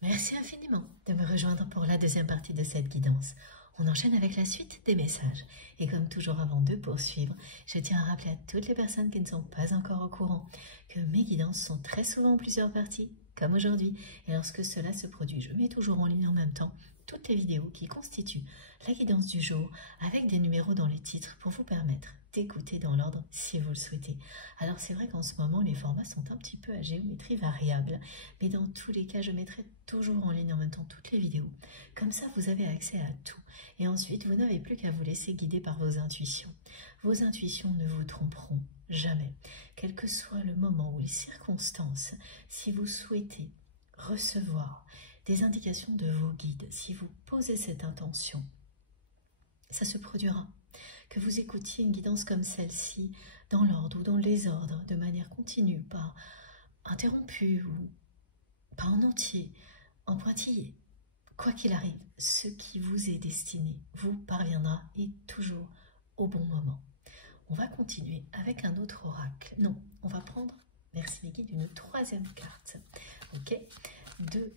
Merci infiniment de me rejoindre pour la deuxième partie de cette guidance. On enchaîne avec la suite des messages. Et comme toujours avant de poursuivre, je tiens à rappeler à toutes les personnes qui ne sont pas encore au courant que mes guidances sont très souvent en plusieurs parties, comme aujourd'hui. Et lorsque cela se produit, je mets toujours en ligne en même temps toutes les vidéos qui constituent la guidance du jour avec des numéros dans les titres pour vous permettre d'écouter dans l'ordre si vous le souhaitez. Alors c'est vrai qu'en ce moment les formats sont un petit peu à géométrie variable, mais dans tous les cas je mettrai toujours en ligne en même temps toutes les vidéos. Comme ça vous avez accès à tout et ensuite vous n'avez plus qu'à vous laisser guider par vos intuitions. Vos intuitions ne vous tromperont jamais, quel que soit le moment ou les circonstances. Si vous souhaitez recevoir des indications de vos guides, si vous posez cette intention, ça se produira. Que vous écoutiez une guidance comme celle-ci, dans l'ordre ou dans les ordres, de manière continue, pas interrompue ou pas en entier, en pointillé. Quoi qu'il arrive, ce qui vous est destiné vous parviendra et toujours au bon moment. On va continuer avec un autre oracle. Non, on va prendre, merci mes guides, une troisième carte, ok, de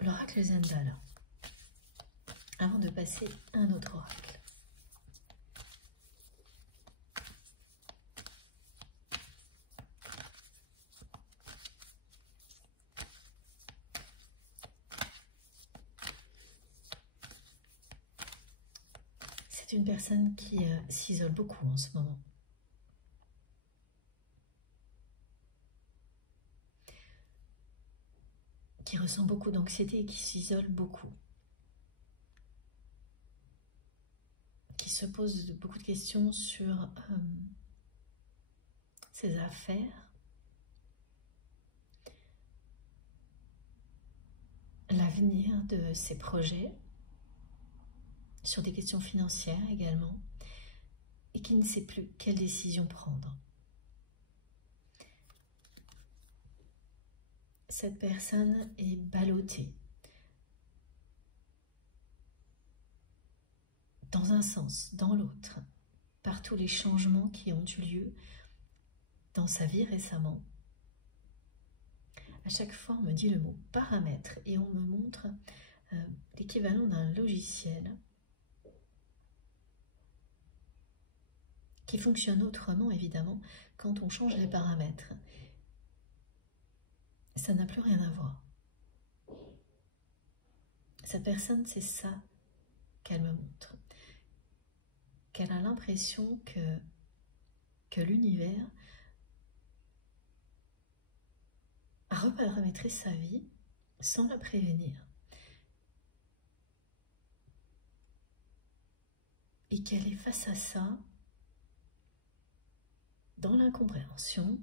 l'oracle Zendala, avant de passer à un autre oracle. C'est une personne qui s'isole beaucoup en ce moment. Qui ressent beaucoup d'anxiété et qui s'isole beaucoup. Qui se pose beaucoup de questions sur ses affaires, l'avenir de ses projets, sur des questions financières également, et qui ne sait plus quelle décision prendre. Cette personne est ballottée dans un sens, dans l'autre, par tous les changements qui ont eu lieu dans sa vie récemment. À chaque fois, on me dit le mot paramètre et on me montre l'équivalent d'un logiciel qui fonctionne autrement, évidemment, quand on change les paramètres. Ça n'a plus rien à voir. Cette personne, c'est ça qu'elle me montre. Qu'elle a l'impression que l'univers a reparamétré sa vie sans la prévenir. Et qu'elle est face à ça, dans l'incompréhension,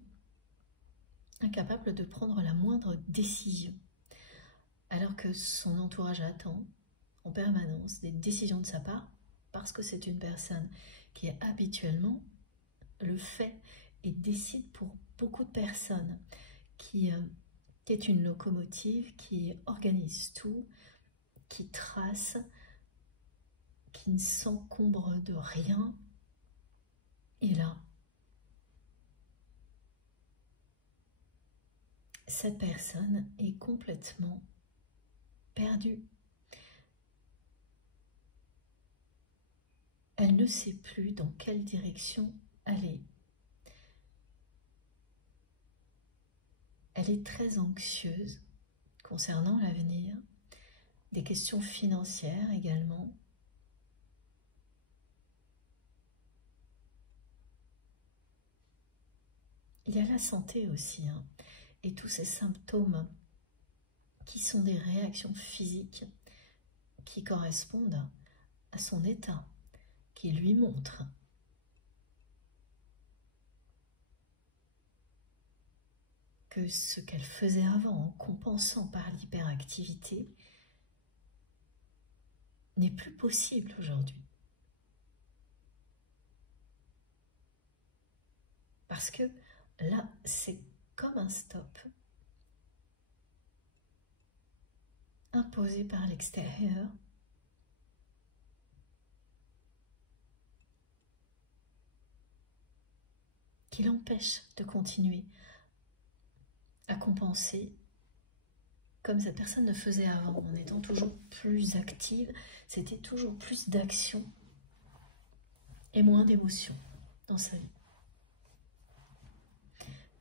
incapable de prendre la moindre décision, alors que son entourage attend en permanence des décisions de sa part, parce que c'est une personne qui habituellement le fait et décide pour beaucoup de personnes, qui est une locomotive, qui organise tout, qui trace, qui ne s'encombre de rien. Et là, cette personne est complètement perdue. Elle ne sait plus dans quelle direction aller. Elle est très anxieuse concernant l'avenir, des questions financières également. Il y a la santé aussi, hein, et tous ces symptômes qui sont des réactions physiques qui correspondent à son état, qui lui montrent que ce qu'elle faisait avant en compensant par l'hyperactivité n'est plus possible aujourd'hui. Parce que là, c'est comme un stop imposé par l'extérieur qui l'empêche de continuer à compenser comme cette personne le faisait avant, en étant toujours plus active, c'était toujours plus d'action et moins d'émotion dans sa vie.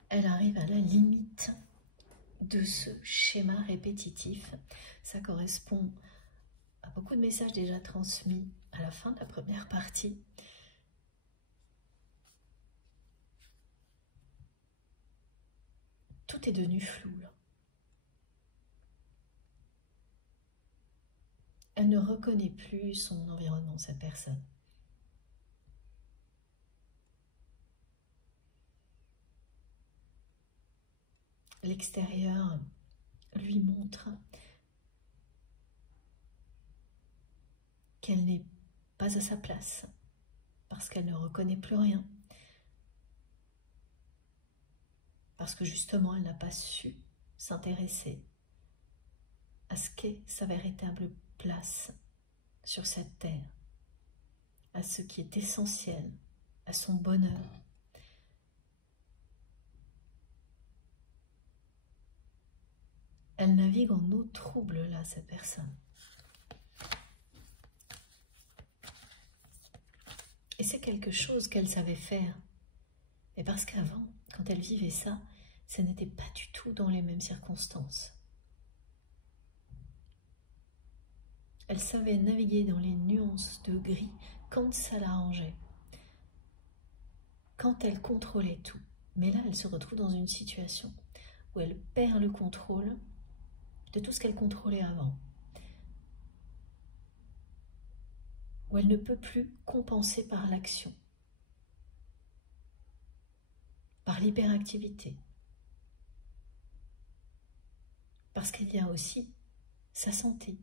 Elle arrive à la limite de ce schéma répétitif. Ça correspond à beaucoup de messages déjà transmis à la fin de la première partie. Tout est devenu flou là. Elle ne reconnaît plus son environnement, cette personne. L'extérieur lui montre qu'elle n'est pas à sa place, parce qu'elle ne reconnaît plus rien, parce que justement elle n'a pas su s'intéresser à ce qu'est sa véritable place sur cette terre, à ce qui est essentiel, à son bonheur. Elle navigue en eau trouble là, cette personne. Et c'est quelque chose qu'elle savait faire. Mais parce qu'avant, quand elle vivait ça, ce n'était pas du tout dans les mêmes circonstances. Elle savait naviguer dans les nuances de gris quand ça l'arrangeait, quand elle contrôlait tout. Mais là, elle se retrouve dans une situation où elle perd le contrôle de tout ce qu'elle contrôlait avant, où elle ne peut plus compenser par l'action, par l'hyperactivité, parce qu'il y a aussi sa santé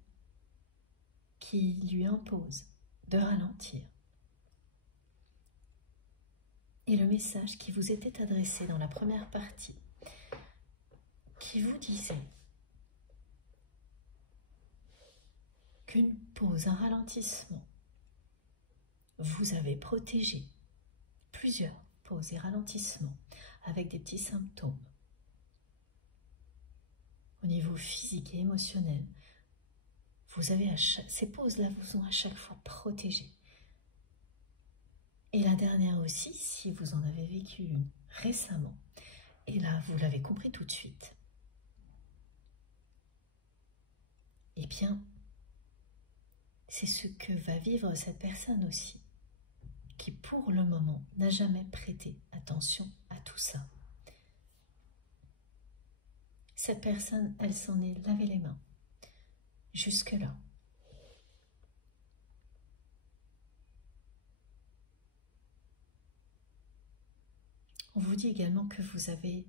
qui lui impose de ralentir. Et le message qui vous était adressé dans la première partie, qui vous disait qu'une pause, un ralentissement, vous avez protégé plusieurs pauses et ralentissements avec des petits symptômes au niveau physique et émotionnel. Vous avez ces pauses-là vous ont à chaque fois protégé. Et la dernière aussi, si vous en avez vécu une récemment, et là vous l'avez compris tout de suite, eh bien, c'est ce que va vivre cette personne aussi, qui pour le moment n'a jamais prêté attention à tout ça. Cette personne, elle s'en est lavé les mains. Jusque-là. On vous dit également que vous avez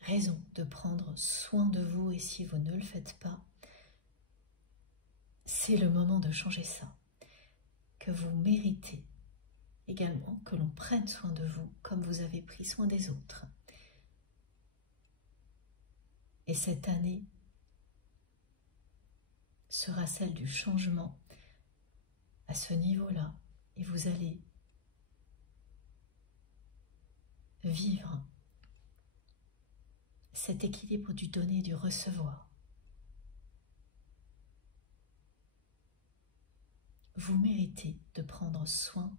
raison de prendre soin de vous et si vous ne le faites pas, c'est le moment de changer ça. Que vous méritez également que l'on prenne soin de vous comme vous avez pris soin des autres. Et cette année sera celle du changement à ce niveau-là. Et vous allez vivre cet équilibre du donner et du recevoir. Vous méritez de prendre soin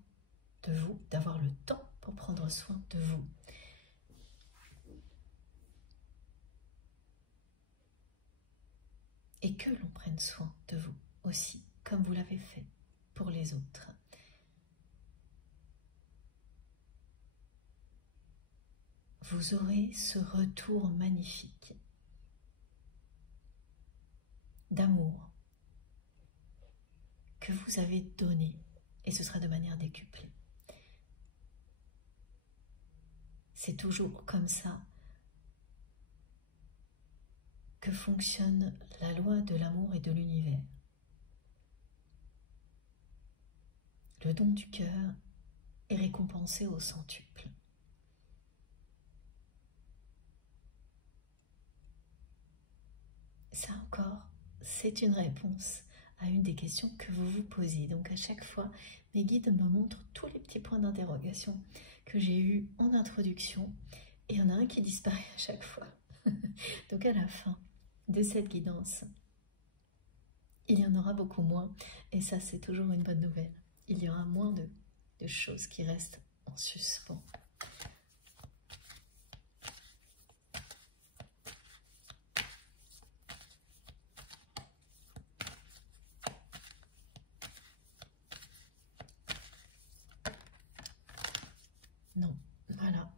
de vous, d'avoir le temps pour prendre soin de vous. Et que l'on prenne soin de vous aussi, comme vous l'avez fait pour les autres. Vous aurez ce retour magnifique d'amour que vous avez donné, et ce sera de manière décuplée. C'est toujours comme ça que fonctionne la loi de l'amour et de l'univers. Le don du cœur est récompensé au centuple. Ça encore, c'est une réponse à une des questions que vous vous posez. Donc à chaque fois, mes guides me montrent tous les petits points d'interrogation que j'ai eus en introduction. Et il y en a un qui disparaît à chaque fois. Donc à la fin de cette guidance, il y en aura beaucoup moins, et ça c'est toujours une bonne nouvelle. Il y aura moins de choses qui restent en suspens. Non, voilà.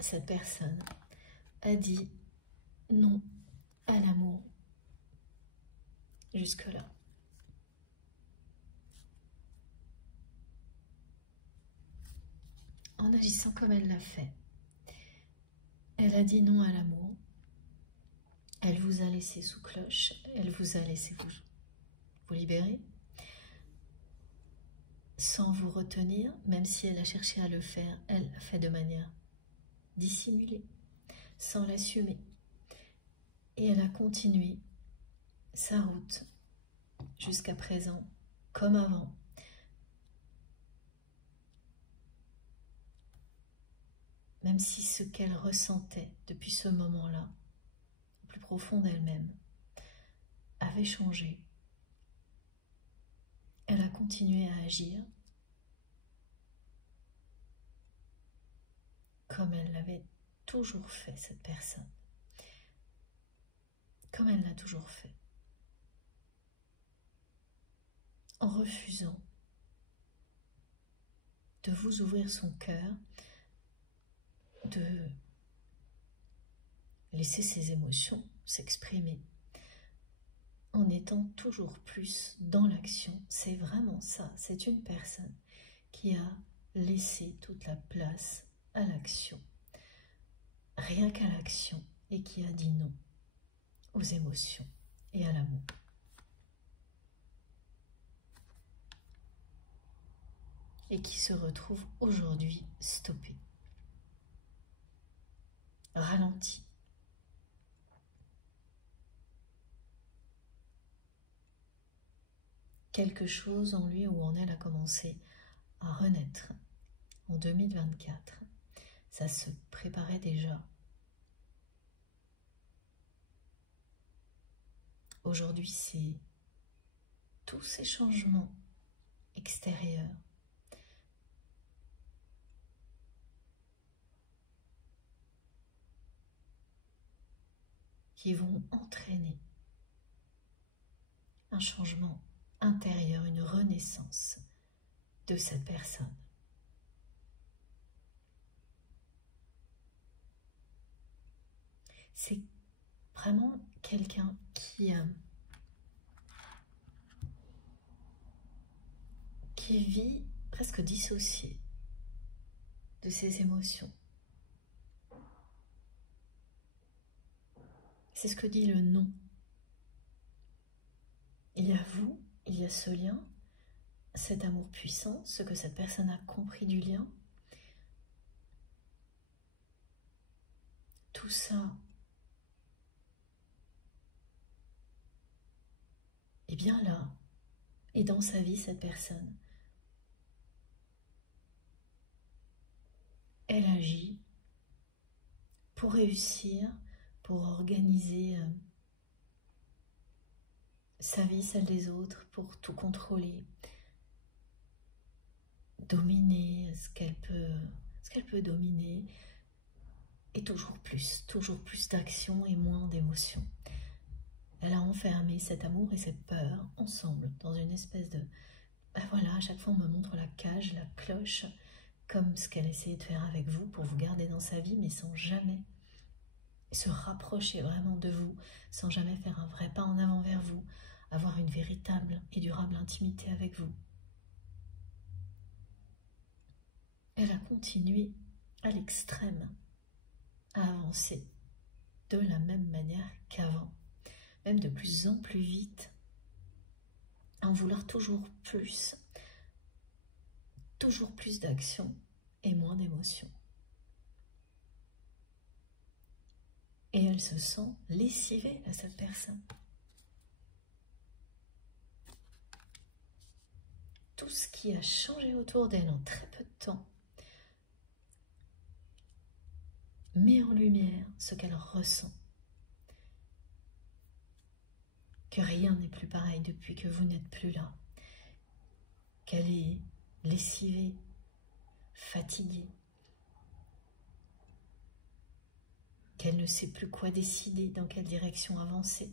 Cette personne a dit non à l'amour jusque-là. En agissant comme elle l'a fait, elle a dit non à l'amour. Elle vous a laissé sous cloche, elle vous a laissé vous libérer, sans vous retenir, même si elle a cherché à le faire, elle l'a fait de manière dissimulée, sans l'assumer. Et elle a continué sa route jusqu'à présent, comme avant. Même si ce qu'elle ressentait depuis ce moment-là, au plus profond d'elle-même, avait changé, elle a continué à agir comme elle l'avait toujours fait, cette personne. Comme elle l'a toujours fait. En refusant de vous ouvrir son cœur, de laisser ses émotions s'exprimer, en étant toujours plus dans l'action. C'est vraiment ça, c'est une personne qui a laissé toute la place à l'action, rien qu'à l'action, et qui a dit non aux émotions et à l'amour. Et qui se retrouve aujourd'hui stoppée, ralentie. Quelque chose en lui ou en elle a commencé à renaître en 2024. Ça se préparait déjà. Aujourd'hui, c'est tous ces changements extérieurs qui vont entraîner un changement intérieur, une renaissance de cette personne. C'est vraiment quelqu'un qui vit presque dissocié de ses émotions. C'est ce que dit le non. Il y a vous, il y a ce lien, cet amour puissant, ce que cette personne a compris du lien. Tout ça est bien là, et dans sa vie, cette personne. Elle agit pour réussir, pour organiser sa vie, celle des autres, pour tout contrôler, dominer ce qu'elle peut dominer, et toujours plus d'action et moins d'émotion. Elle a enfermé cet amour et cette peur ensemble dans une espèce de... Ben voilà, à chaque fois on me montre la cage, la cloche, comme ce qu'elle essayait de faire avec vous pour vous garder dans sa vie, mais sans jamais se rapprocher vraiment de vous, sans jamais faire un vrai pas en avant vers vous, avoir une véritable et durable intimité avec vous. Elle a continué à l'extrême à avancer de la même manière qu'avant, même de plus en plus vite, à en vouloir toujours plus d'action et moins d'émotion. Et elle se sent lessivée à cette personne. Tout ce qui a changé autour d'elle en très peu de temps met en lumière ce qu'elle ressent. Que rien n'est plus pareil depuis que vous n'êtes plus là. Qu'elle est lessivée, fatiguée. Qu'elle ne sait plus quoi décider, dans quelle direction avancer.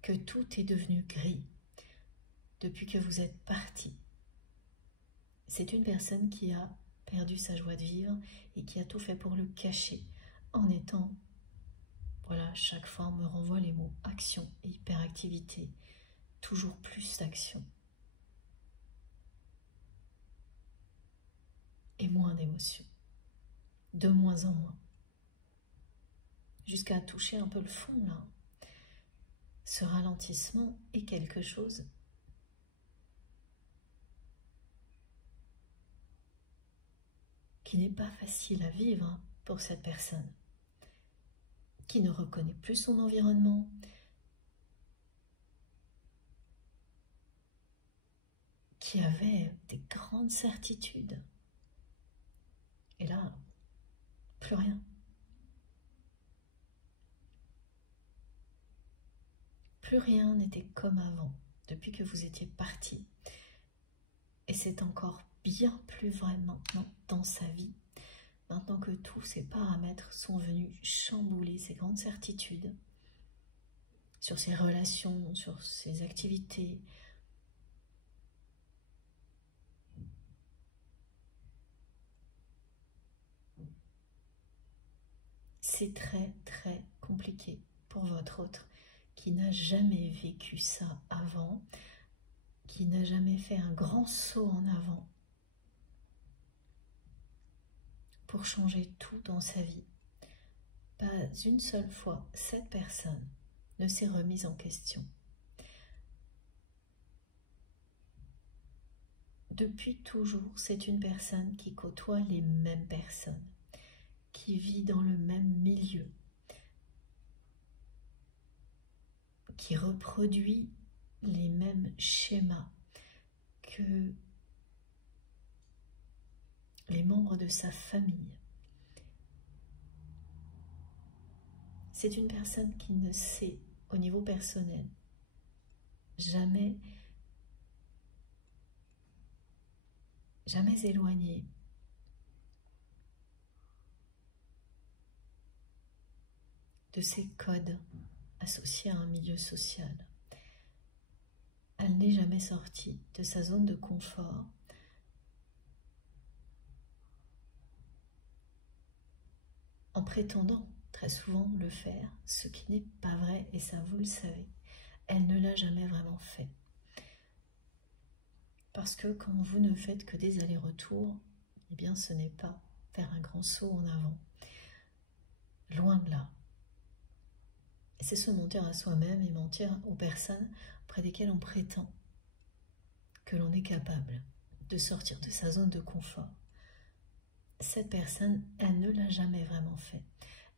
Que tout est devenu gris depuis que vous êtes parti. C'est une personne qui a perdu sa joie de vivre et qui a tout fait pour le cacher en étant, voilà, chaque fois on me renvoie les mots action et hyperactivité, toujours plus d'action et moins d'émotion, de moins en moins, jusqu'à toucher un peu le fond là. Ce ralentissement est quelque chose qui n'est pas facile à vivre pour cette personne, qui ne reconnaît plus son environnement, qui avait des grandes certitudes. Et là, plus rien. Plus rien n'était comme avant, depuis que vous étiez parti. Et c'est encore bien plus vrai maintenant dans sa vie, maintenant que tous ces paramètres sont venus chambouler ses grandes certitudes sur ses relations, sur ses activités. C'est très très compliqué pour votre autre qui n'a jamais vécu ça avant, qui n'a jamais fait un grand saut en avant pour changer tout dans sa vie. Pas une seule fois, cette personne ne s'est remise en question. Depuis toujours, c'est une personne qui côtoie les mêmes personnes, qui vit dans le même milieu, qui reproduit les mêmes schémas que les membres de sa famille. C'est une personne qui ne s'est, au niveau personnel, jamais éloignée de ces codes associés à un milieu social. Elle n'est jamais sortie de sa zone de confort en prétendant très souvent le faire, ce qui n'est pas vrai, et ça vous le savez. Elle ne l'a jamais vraiment fait. Parce que quand vous ne faites que des allers-retours, eh bien ce n'est pas faire un grand saut en avant. Loin de là. C'est se mentir à soi-même et mentir aux personnes auprès desquelles on prétend que l'on est capable de sortir de sa zone de confort. Cette personne, elle ne l'a jamais vraiment fait.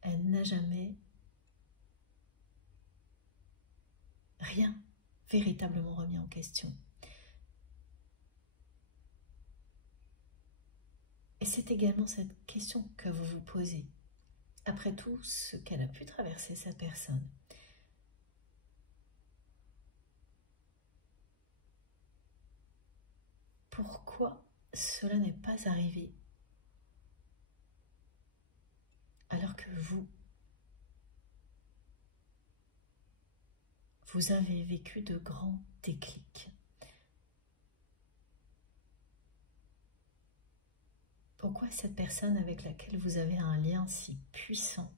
Elle n'a jamais rien véritablement remis en question. Et c'est également cette question que vous vous posez. Après tout ce qu'elle a pu traverser, cette personne. Pourquoi cela n'est pas arrivé alors que vous avez vécu de grands déclics? Pourquoi cette personne avec laquelle vous avez un lien si puissant,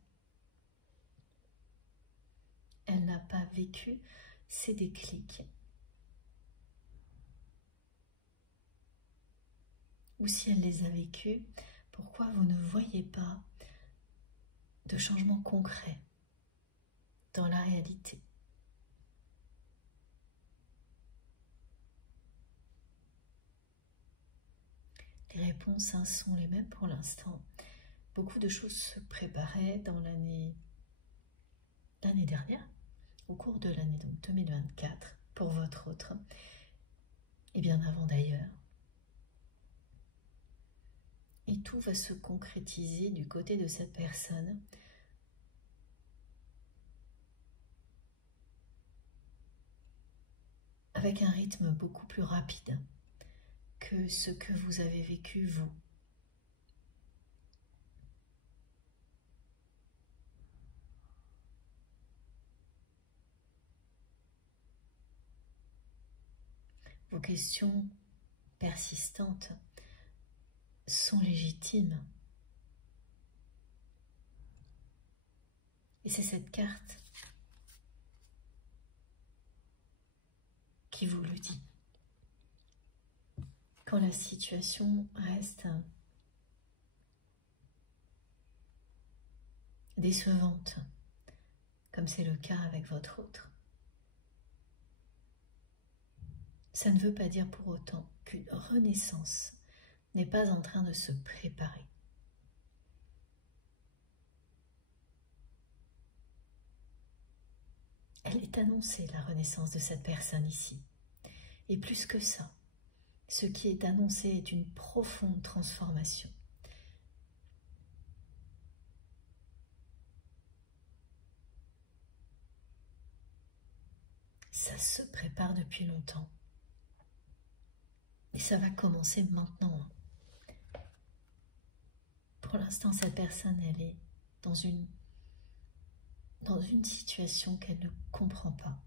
elle n'a pas vécu ces déclics? Ou si elle les a vécus, pourquoi vous ne voyez pas de changement concret dans la réalité? Les réponses sont les mêmes pour l'instant. Beaucoup de choses se préparaient dans l'année dernière, au cours de l'année 2024, pour votre autre, et bien avant d'ailleurs. Et tout va se concrétiser du côté de cette personne. Avec un rythme beaucoup plus rapide que ce que vous avez vécu vous. Vos questions persistantes sont légitimes. Et c'est cette carte qui vous le dit. Quand la situation reste décevante, comme c'est le cas avec votre autre, ça ne veut pas dire pour autant qu'une renaissance n'est pas en train de se préparer. Elle est annoncée, la renaissance de cette personne ici. Et plus que ça, ce qui est annoncé est une profonde transformation. Ça se prépare depuis longtemps. Et ça va commencer maintenant. Pour l'instant, cette personne, elle est dans une situation qu'elle ne comprend pas.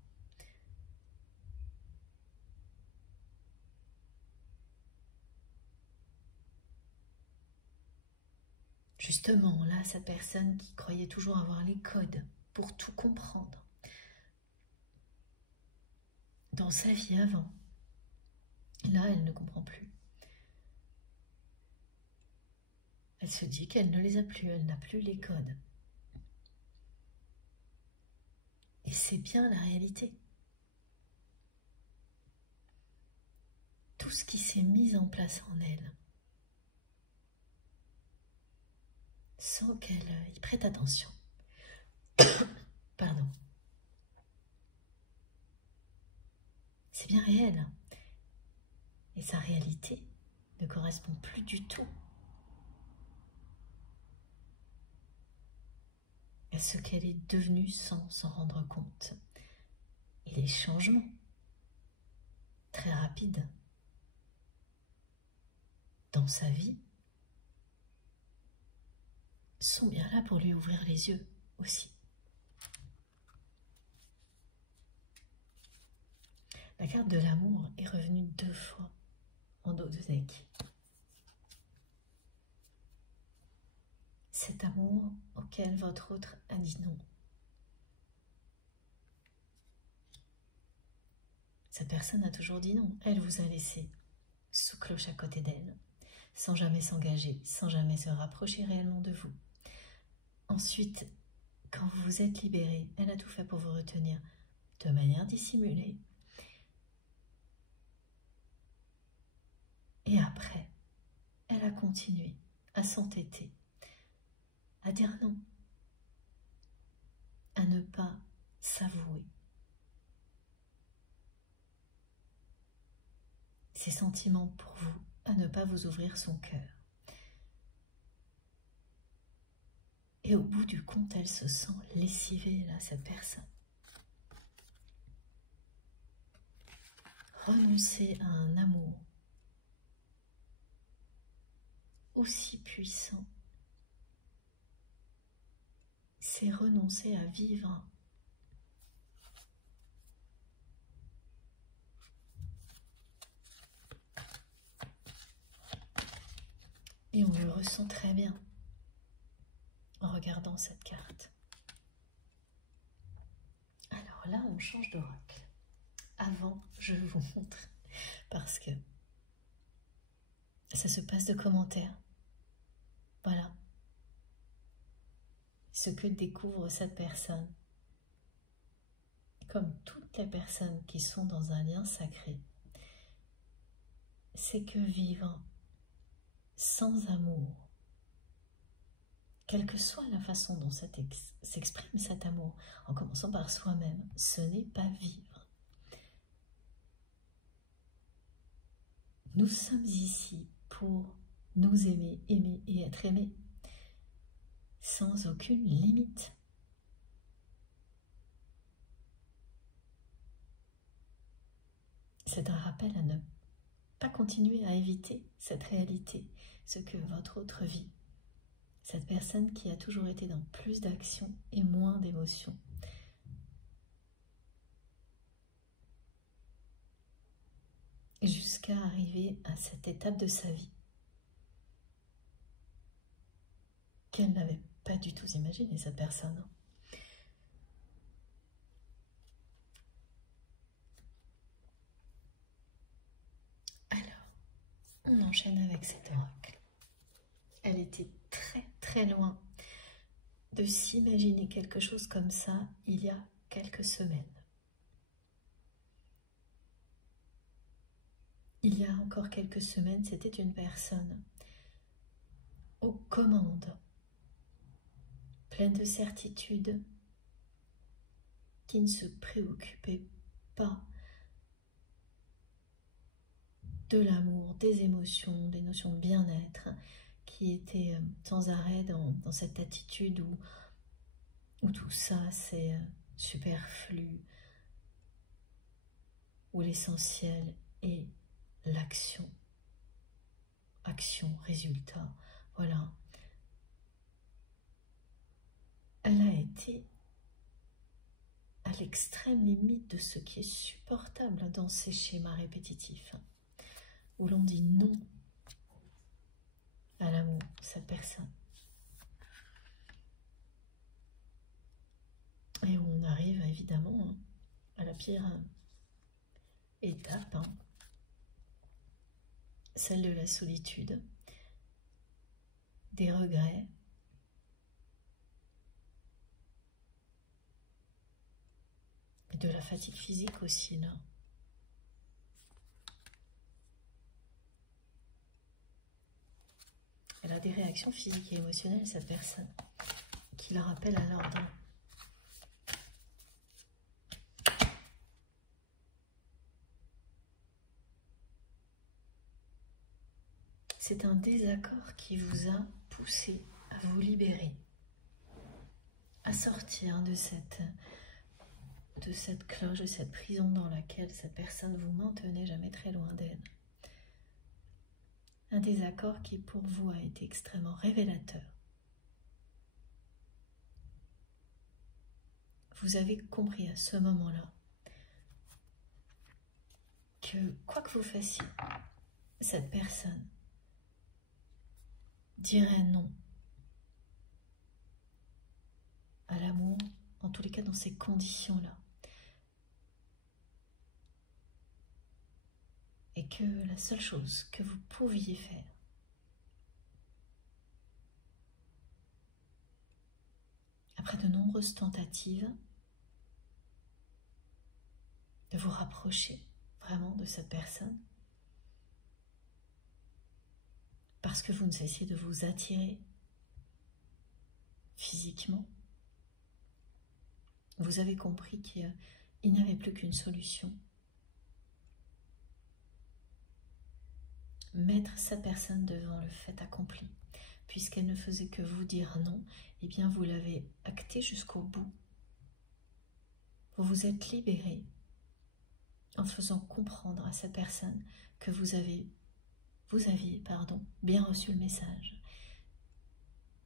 Justement, là, cette personne qui croyait toujours avoir les codes pour tout comprendre dans sa vie avant, là, elle ne comprend plus. Elle se dit qu'elle ne les a plus, elle n'a plus les codes. Et c'est bien la réalité. Tout ce qui s'est mis en place en elle, sans qu'elle y prête attention. Pardon. C'est bien réel. Et sa réalité ne correspond plus du tout à ce qu'elle est devenue sans s'en rendre compte. Et les changements, très rapides, dans sa vie, sont bien là pour lui ouvrir les yeux aussi. La carte de l'amour est revenue 2 fois en dos de deck. Cet amour auquel votre autre a dit non. Cette personne a toujours dit non. Elle vous a laissé sous cloche à côté d'elle, sans jamais s'engager, sans jamais se rapprocher réellement de vous. Ensuite, quand vous vous êtes libéré, elle a tout fait pour vous retenir de manière dissimulée. Et après, elle a continué à s'entêter, à dire non, à ne pas s'avouer. Ses sentiments pour vous, à ne pas vous ouvrir son cœur. Et au bout du compte, elle se sent lessivée, là, cette personne. Renoncer à un amour aussi puissant, c'est renoncer à vivre. Et on le ressent très bien en regardant cette carte. Alors là, on change d'oracle. Avant, je vous montre, parce que ça se passe de commentaires. Voilà. Ce que découvre cette personne, comme toutes les personnes qui sont dans un lien sacré, c'est que vivre sans amour, quelle que soit la façon dont s'exprime cet amour, en commençant par soi-même, ce n'est pas vivre. Nous sommes ici pour nous aimer, aimer et être aimé, sans aucune limite. C'est un rappel à ne pas continuer à éviter cette réalité, ce que votre autre vit. Cette personne qui a toujours été dans plus d'action et moins d'émotion. Jusqu'à arriver à cette étape de sa vie qu'elle n'avait pas du tout imaginé, cette personne. Alors, on enchaîne avec cet oracle. Elle était très très loin de s'imaginer quelque chose comme ça il y a quelques semaines. Il y a encore quelques semaines, c'était une personne aux commandes, pleine de certitude, qui ne se préoccupait pas de l'amour, des émotions, des notions de bien-être, qui était sans arrêt dans cette attitude où tout ça c'est superflu, où l'essentiel est l'action, action, résultat, voilà. Elle a été à l'extrême limite de ce qui est supportable dans ces schémas répétitifs, où l'on dit non à l'amour, cette personne. Et où on arrive évidemment à la pire étape, celle de la solitude, des regrets, et de la fatigue physique aussi, là. Elle a des réactions physiques et émotionnelles, cette personne, qui la rappelle à l'ordre. C'est un désaccord qui vous a poussé à vous libérer, à sortir de cette cloche, de cette prison dans laquelle cette personne vous maintenait jamais très loin d'elle. Un désaccord qui pour vous a été extrêmement révélateur. Vous avez compris à ce moment-là que quoi que vous fassiez, cette personne dirait non à l'amour, en tous les cas dans ces conditions-là. Et que la seule chose que vous pouviez faire, après de nombreuses tentatives, de vous rapprocher vraiment de cette personne, parce que vous ne cessiez de vous attirer physiquement, vous avez compris qu'il n'y avait plus qu'une solution. Mettre sa personne devant le fait accompli. Puisqu'elle ne faisait que vous dire non, eh bien vous l'avez acté jusqu'au bout. Vous vous êtes libéré en faisant comprendre à cette personne que vous aviez bien reçu le message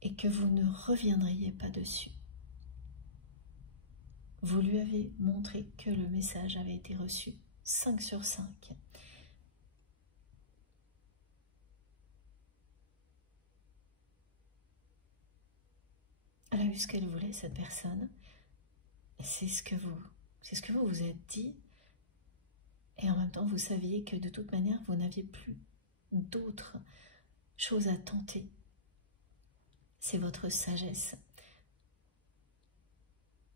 et que vous ne reviendriez pas dessus. Vous lui avez montré que le message avait été reçu 5 sur 5. Elle a eu ce qu'elle voulait, cette personne. C'est ce que vous vous êtes dit. Et en même temps, vous saviez que de toute manière, vous n'aviez plus d'autres choses à tenter. C'est votre sagesse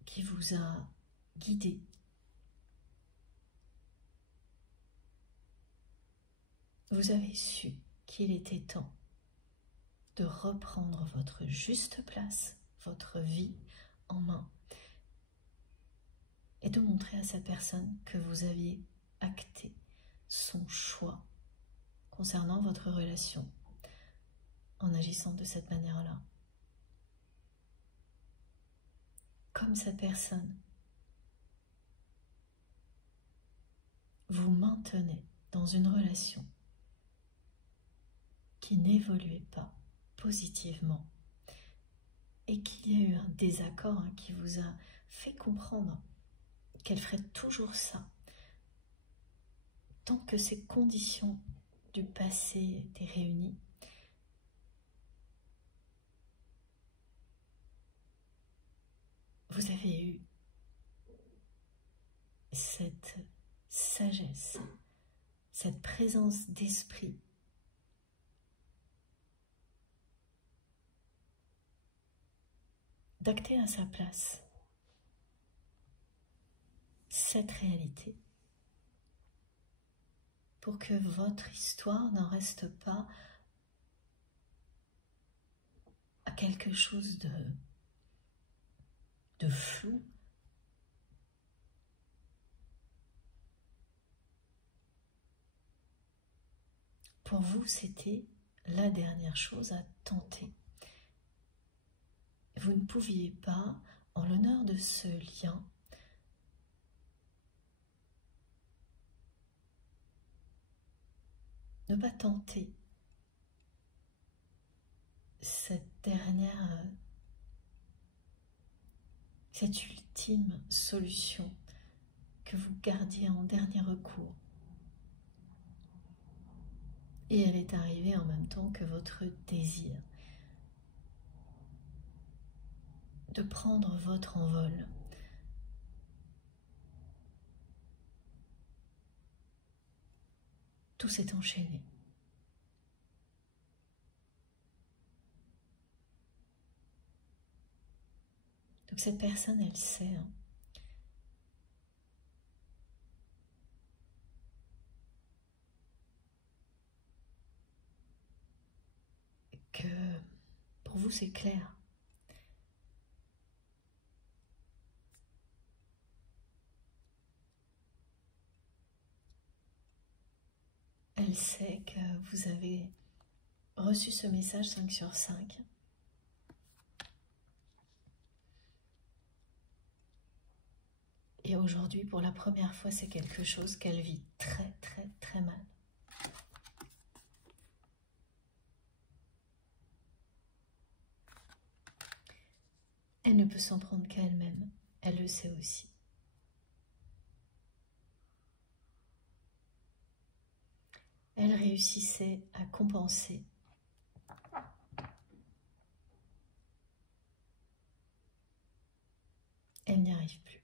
qui vous a guidé. Vous avez su qu'il était temps de reprendre votre juste place, votre vie en main, et de montrer à cette personne que vous aviez acté son choix concernant votre relation, en agissant de cette manière-là. Comme cette personne, vous maintenez dans une relation qui n'évoluait pas positivement et qu'il y a eu un désaccord qui vous a fait comprendre qu'elle ferait toujours ça tant que ces conditions du passé étaient réunies. Vous avez eu cette sagesse, cette présence d'esprit d'acter à sa place cette réalité pour que votre histoire n'en reste pas à quelque chose de flou. Pour vous, c'était la dernière chose à tenter. Vous ne pouviez pas, en l'honneur de ce lien, ne pas tenter cette ultime solution que vous gardiez en dernier recours. Et elle est arrivée en même temps que votre désir de prendre votre envol. Tout s'est enchaîné. Donc cette personne, elle sait que pour vous c'est clair. Elle sait que vous avez reçu ce message 5 sur 5. Et aujourd'hui, pour la première fois, c'est quelque chose qu'elle vit très, très, très mal. Elle ne peut s'en prendre qu'à elle-même. Elle le sait aussi. Elle réussissait à compenser. Elle n'y arrive plus.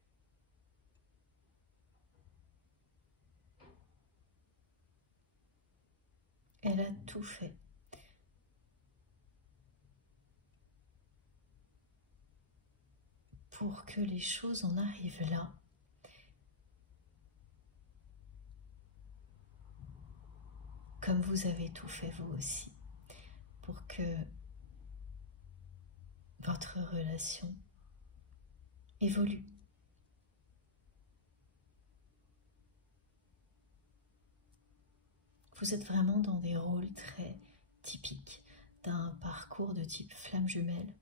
Elle a tout fait pour que les choses en arrivent là. Comme vous avez tout fait vous aussi, pour que votre relation évolue. Vous êtes vraiment dans des rôles très typiques d'un parcours de type flamme jumelle,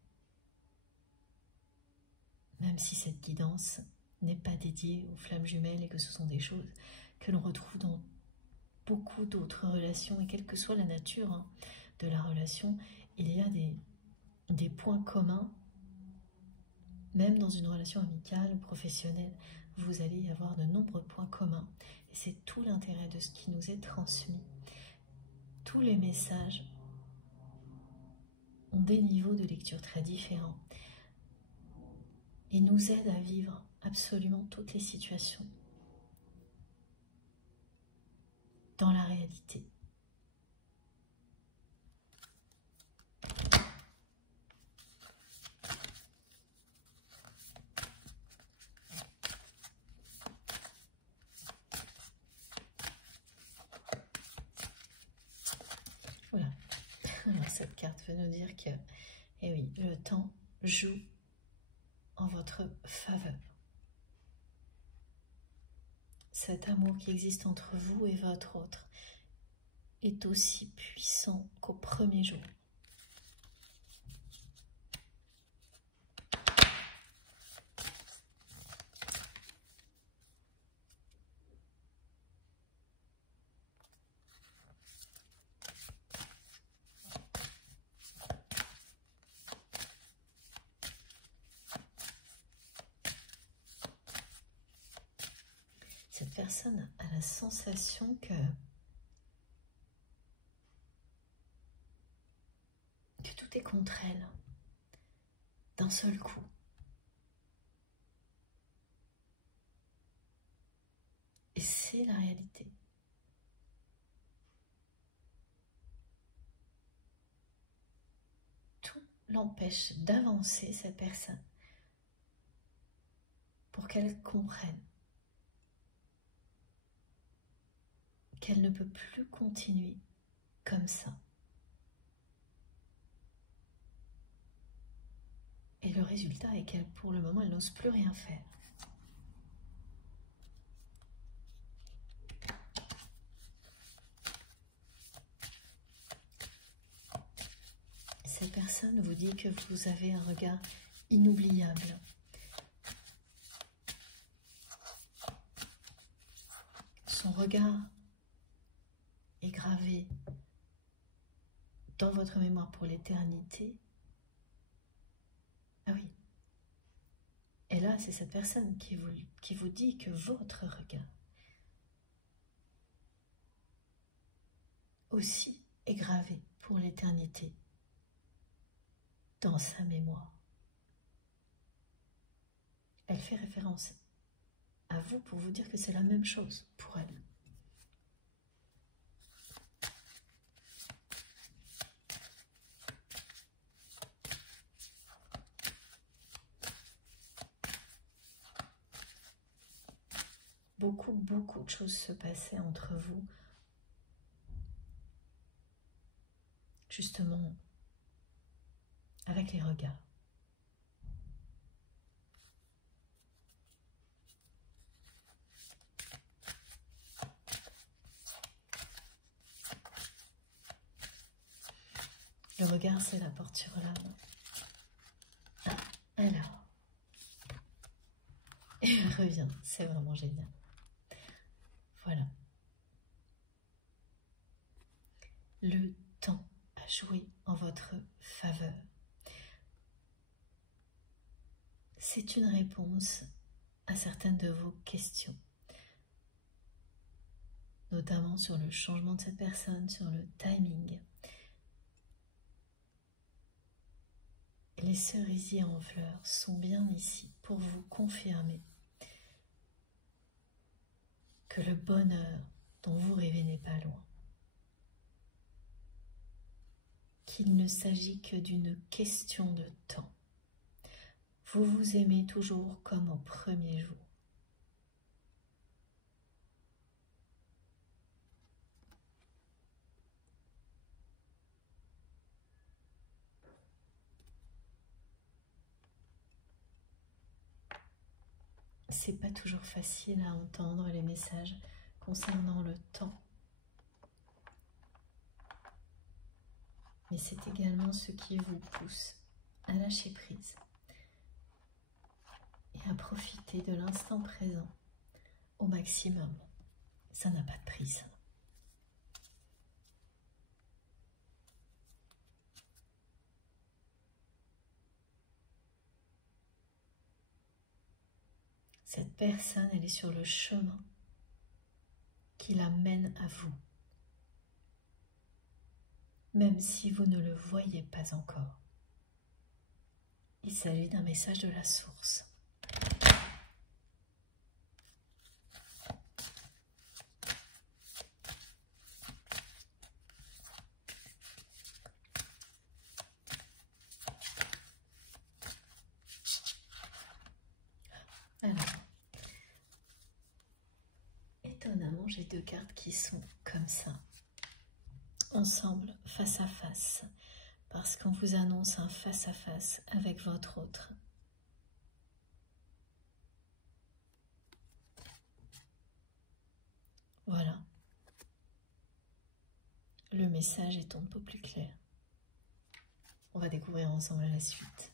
même si cette guidance n'est pas dédiée aux flammes jumelles et que ce sont des choses que l'on retrouve dans beaucoup d'autres relations, et quelle que soit la nature de la relation, il y a des points communs. Même dans une relation amicale ou professionnelle, vous allez y avoir de nombreux points communs. Et c'est tout l'intérêt de ce qui nous est transmis. Tous les messages ont des niveaux de lecture très différents et nous aident à vivre absolument toutes les situations dans la réalité. Voilà. Alors cette carte veut nous dire que, eh oui, le temps joue en votre faveur. Cet amour qui existe entre vous et votre autre est aussi puissant qu'au premier jour. personne a la sensation que tout est contre elle, d'un seul coup. Et c'est la réalité. Tout l'empêche d'avancer, cette personne, pour qu'elle comprenne qu'elle ne peut plus continuer comme ça. Et le résultat est qu'elle, pour le moment, elle n'ose plus rien faire. Cette personne vous dit que vous avez un regard inoubliable. Son regard est gravé dans votre mémoire pour l'éternité. Ah oui. Et là, c'est cette personne qui vous dit que votre regard aussi est gravé pour l'éternité dans sa mémoire. Elle fait référence à vous pour vous dire que c'est la même chose pour elle. Beaucoup de choses se passaient entre vous, justement, avec les regards. Le regard, c'est la porte sur l'âme. Ah, alors. Et elle revient, c'est vraiment génial. Voilà. Le temps a joué en votre faveur. C'est une réponse à certaines de vos questions, notamment sur le changement de cette personne, sur le timing. Les cerisiers en fleurs sont bien ici pour vous confirmer que le bonheur dont vous rêvez n'est pas loin, qu'il ne s'agit que d'une question de temps. Vous vous aimez toujours comme au premier jour. C'est pas toujours facile à entendre les messages concernant le temps. Mais c'est également ce qui vous pousse à lâcher prise et à profiter de l'instant présent au maximum. Ça n'a pas de prise. Cette personne, elle est sur le chemin qui la mène à vous, même si vous ne le voyez pas encore. Il s'agit d'un message de la source. Alors, étonnamment, j'ai deux cartes qui sont comme ça, ensemble, face à face, parce qu'on vous annonce un face-à-face avec votre autre. Voilà. Le message est un peu plus clair. On va découvrir ensemble la suite.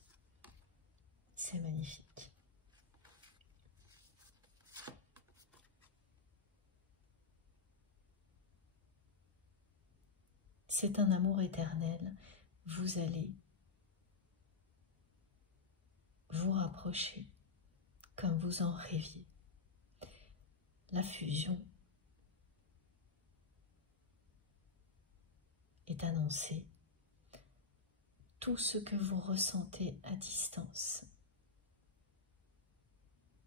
C'est magnifique. C'est un amour éternel. Vous allez vous rapprocher comme vous en rêviez. la fusion est annoncée. Tout ce que vous ressentez à distance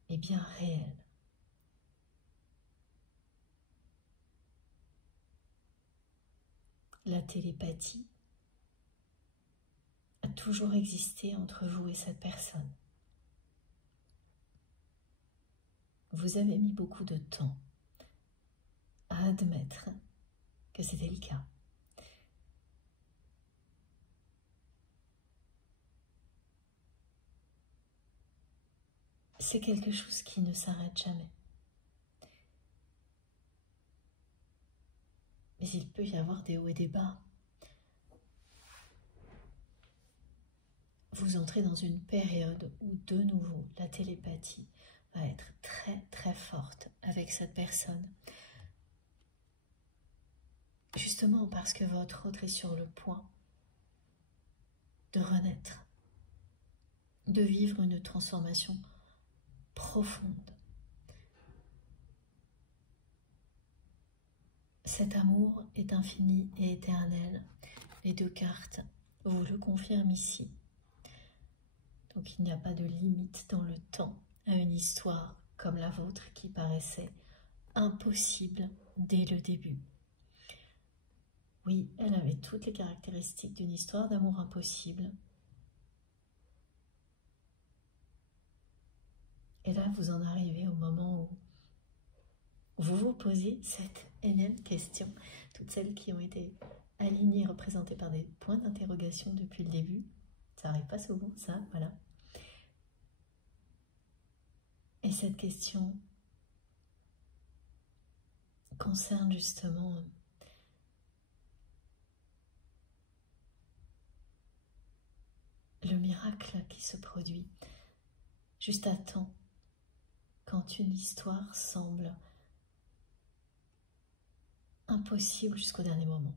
est bien réel. La télépathie a toujours existé entre vous et cette personne. Vous avez mis beaucoup de temps à admettre que c'était le cas. C'est quelque chose qui ne s'arrête jamais. Mais il peut y avoir des hauts et des bas. Vous entrez dans une période où de nouveau la télépathie va être très très forte avec cette personne. Justement parce que votre autre est sur le point de renaître, de vivre une transformation profonde. Cet amour est infini et éternel. Les deux cartes vous le confirment ici. Donc il n'y a pas de limite dans le temps à une histoire comme la vôtre qui paraissait impossible dès le début. Oui, elle avait toutes les caractéristiques d'une histoire d'amour impossible. Et là, vous en arrivez au moment où vous vous posez cette énième question. Toutes celles qui ont été alignées, représentées par des points d'interrogation depuis le début. Ça n'arrive pas souvent, ça, voilà. Et cette question concerne justement le miracle qui se produit juste à temps quand une histoire semble impossible jusqu'au dernier moment.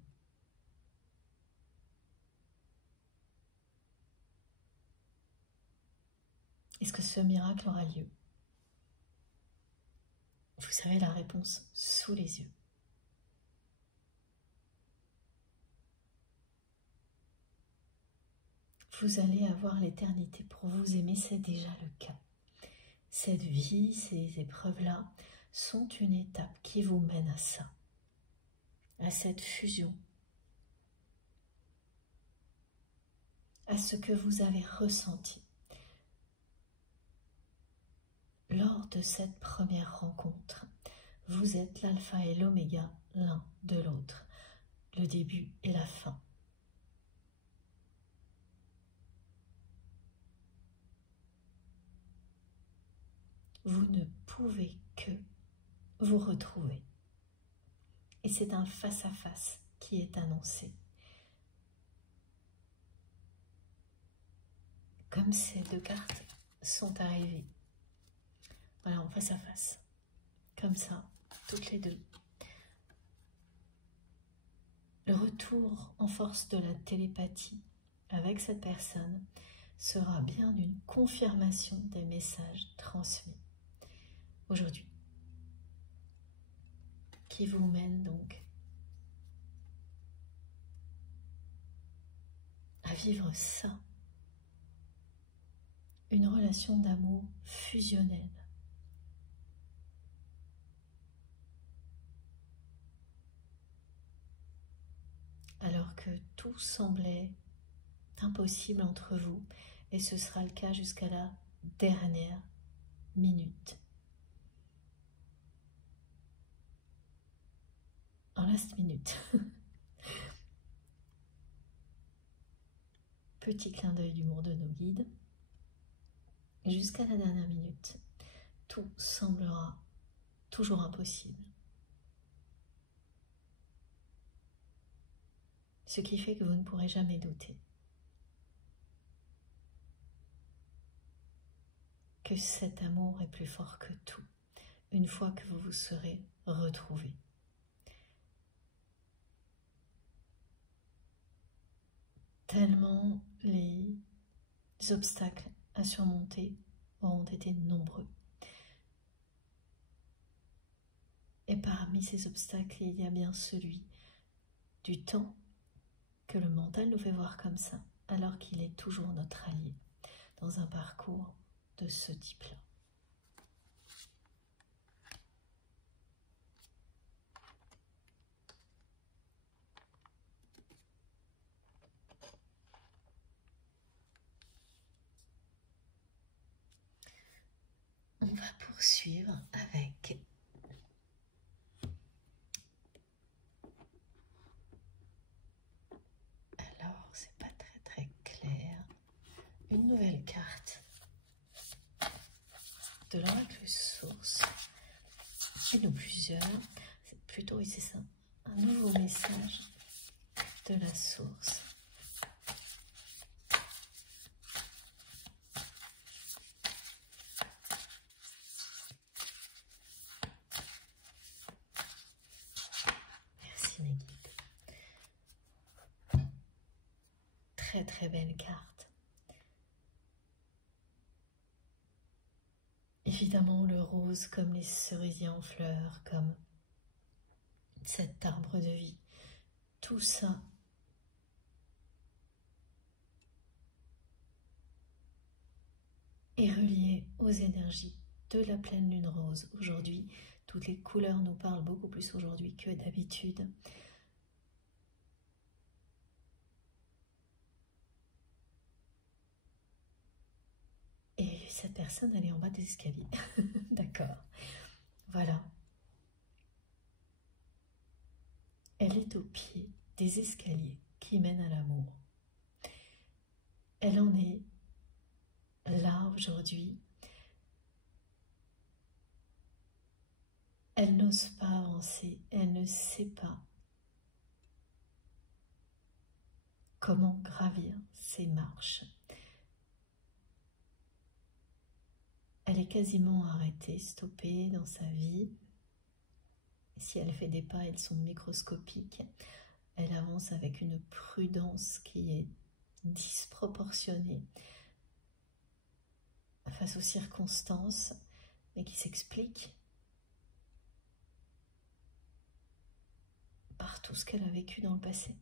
Est-ce que ce miracle aura lieu? Vous avez la réponse sous les yeux. Vous allez avoir l'éternité pour vous aimer, c'est déjà le cas. Cette vie, ces épreuves-là sont une étape qui vous mène à ça, à cette fusion, à ce que vous avez ressenti lors de cette première rencontre. Vous êtes l'alpha et l'oméga l'un de l'autre, le début et la fin. Vous ne pouvez que vous retrouver. Et c'est un face-à-face qui est annoncé. Comme ces deux cartes sont arrivées. Voilà, en face-à-face. Comme ça, toutes les deux. Le retour en force de la télépathie avec cette personne sera bien une confirmation des messages transmis aujourd'hui, qui vous mène donc à vivre ça, une relation d'amour fusionnelle. Alors que tout semblait impossible entre vous, et ce sera le cas jusqu'à la dernière minute. En last minute. Petit clin d'œil d'humour de nos guides. Jusqu'à la dernière minute, tout semblera toujours impossible. Ce qui fait que vous ne pourrez jamais douter que cet amour est plus fort que tout, une fois que vous vous serez retrouvés. Tellement les obstacles à surmonter auront été nombreux. Et parmi ces obstacles, il y a bien celui du temps que le mental nous fait voir comme ça, alors qu'il est toujours notre allié dans un parcours de ce type-là. On va poursuivre avec c'est pas très clair, une nouvelle carte de l'oracle source, et non plusieurs, c'est plutôt, oui c'est ça, un nouveau message de la source. Merci mes guides. Très belle carte. Évidemment le rose comme les cerisiers en fleurs, comme cet arbre de vie, tout ça est relié aux énergies de la pleine lune rose. Aujourd'hui, toutes les couleurs nous parlent beaucoup plus aujourd'hui que d'habitude. Et cette personne, elle est en bas des escaliers. D'accord. Voilà. Elle est au pied des escaliers qui mènent à l'amour. Elle en est là aujourd'hui. Elle n'ose pas avancer. Elle ne sait pas comment gravir ces marches. Elle est quasiment arrêtée, stoppée dans sa vie. Si elle fait des pas, ils sont microscopiques. Elle avance avec une prudence qui est disproportionnée face aux circonstances, mais qui s'explique par tout ce qu'elle a vécu dans le passé.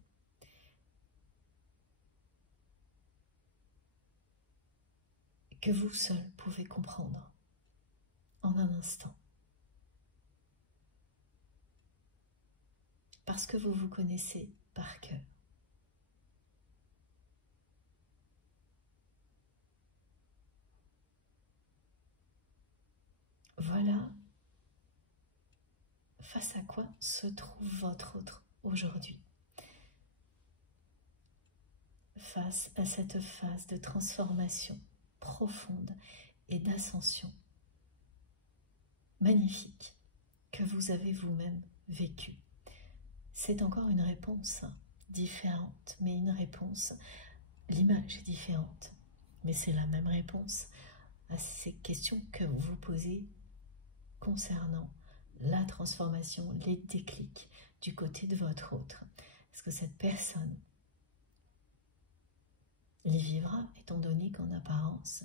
Que vous seul pouvez comprendre en un instant. Parce que vous vous connaissez par cœur. Voilà face à quoi se trouve votre autre aujourd'hui. Face à cette phase de transformation profonde et d'ascension magnifique que vous avez vous-même vécue. C'est encore une réponse différente, mais une réponse, l'image est différente, mais c'est la même réponse à ces questions que vous vous posez concernant la transformation, les déclics du côté de votre autre. Est-ce que cette personne les vivra, étant donné qu'en apparence,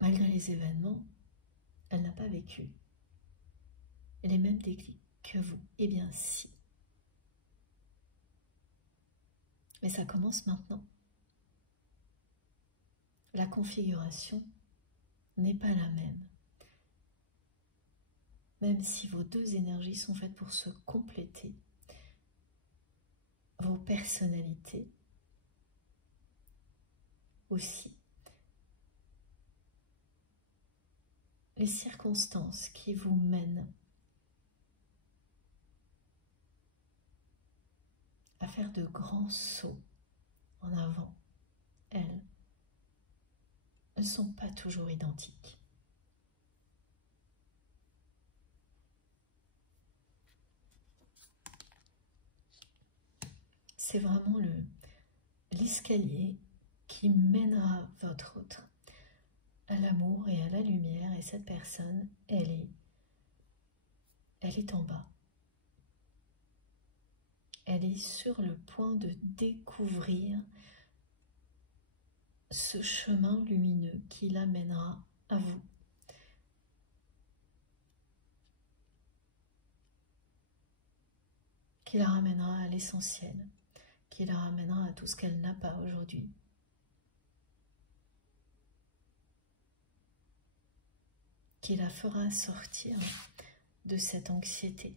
malgré les événements, elle n'a pas vécu les mêmes déclics que vous? Eh bien si. Mais ça commence maintenant. La configuration n'est pas la même. Même si vos deux énergies sont faites pour se compléter, vos personnalités aussi. Les circonstances qui vous mènent à faire de grands sauts en avant, elles ne sont pas toujours identiques. C'est vraiment l'escalier qui mènera votre autre à l'amour et à la lumière, et cette personne, elle est en bas. Elle est sur le point de découvrir ce chemin lumineux qui l'amènera à vous. qui la ramènera à l'essentiel, qui la ramènera à tout ce qu'elle n'a pas aujourd'hui. Qui la fera sortir de cette anxiété.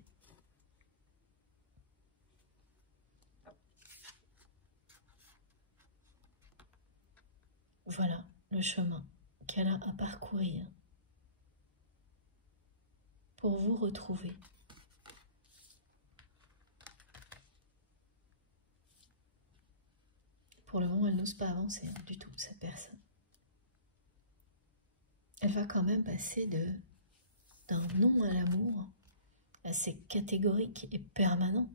Voilà le chemin qu'elle a à parcourir pour vous retrouver. Pour le moment, elle n'ose pas avancer du tout, cette personne. Elle va quand même passer d'un non à l'amour assez catégorique et permanent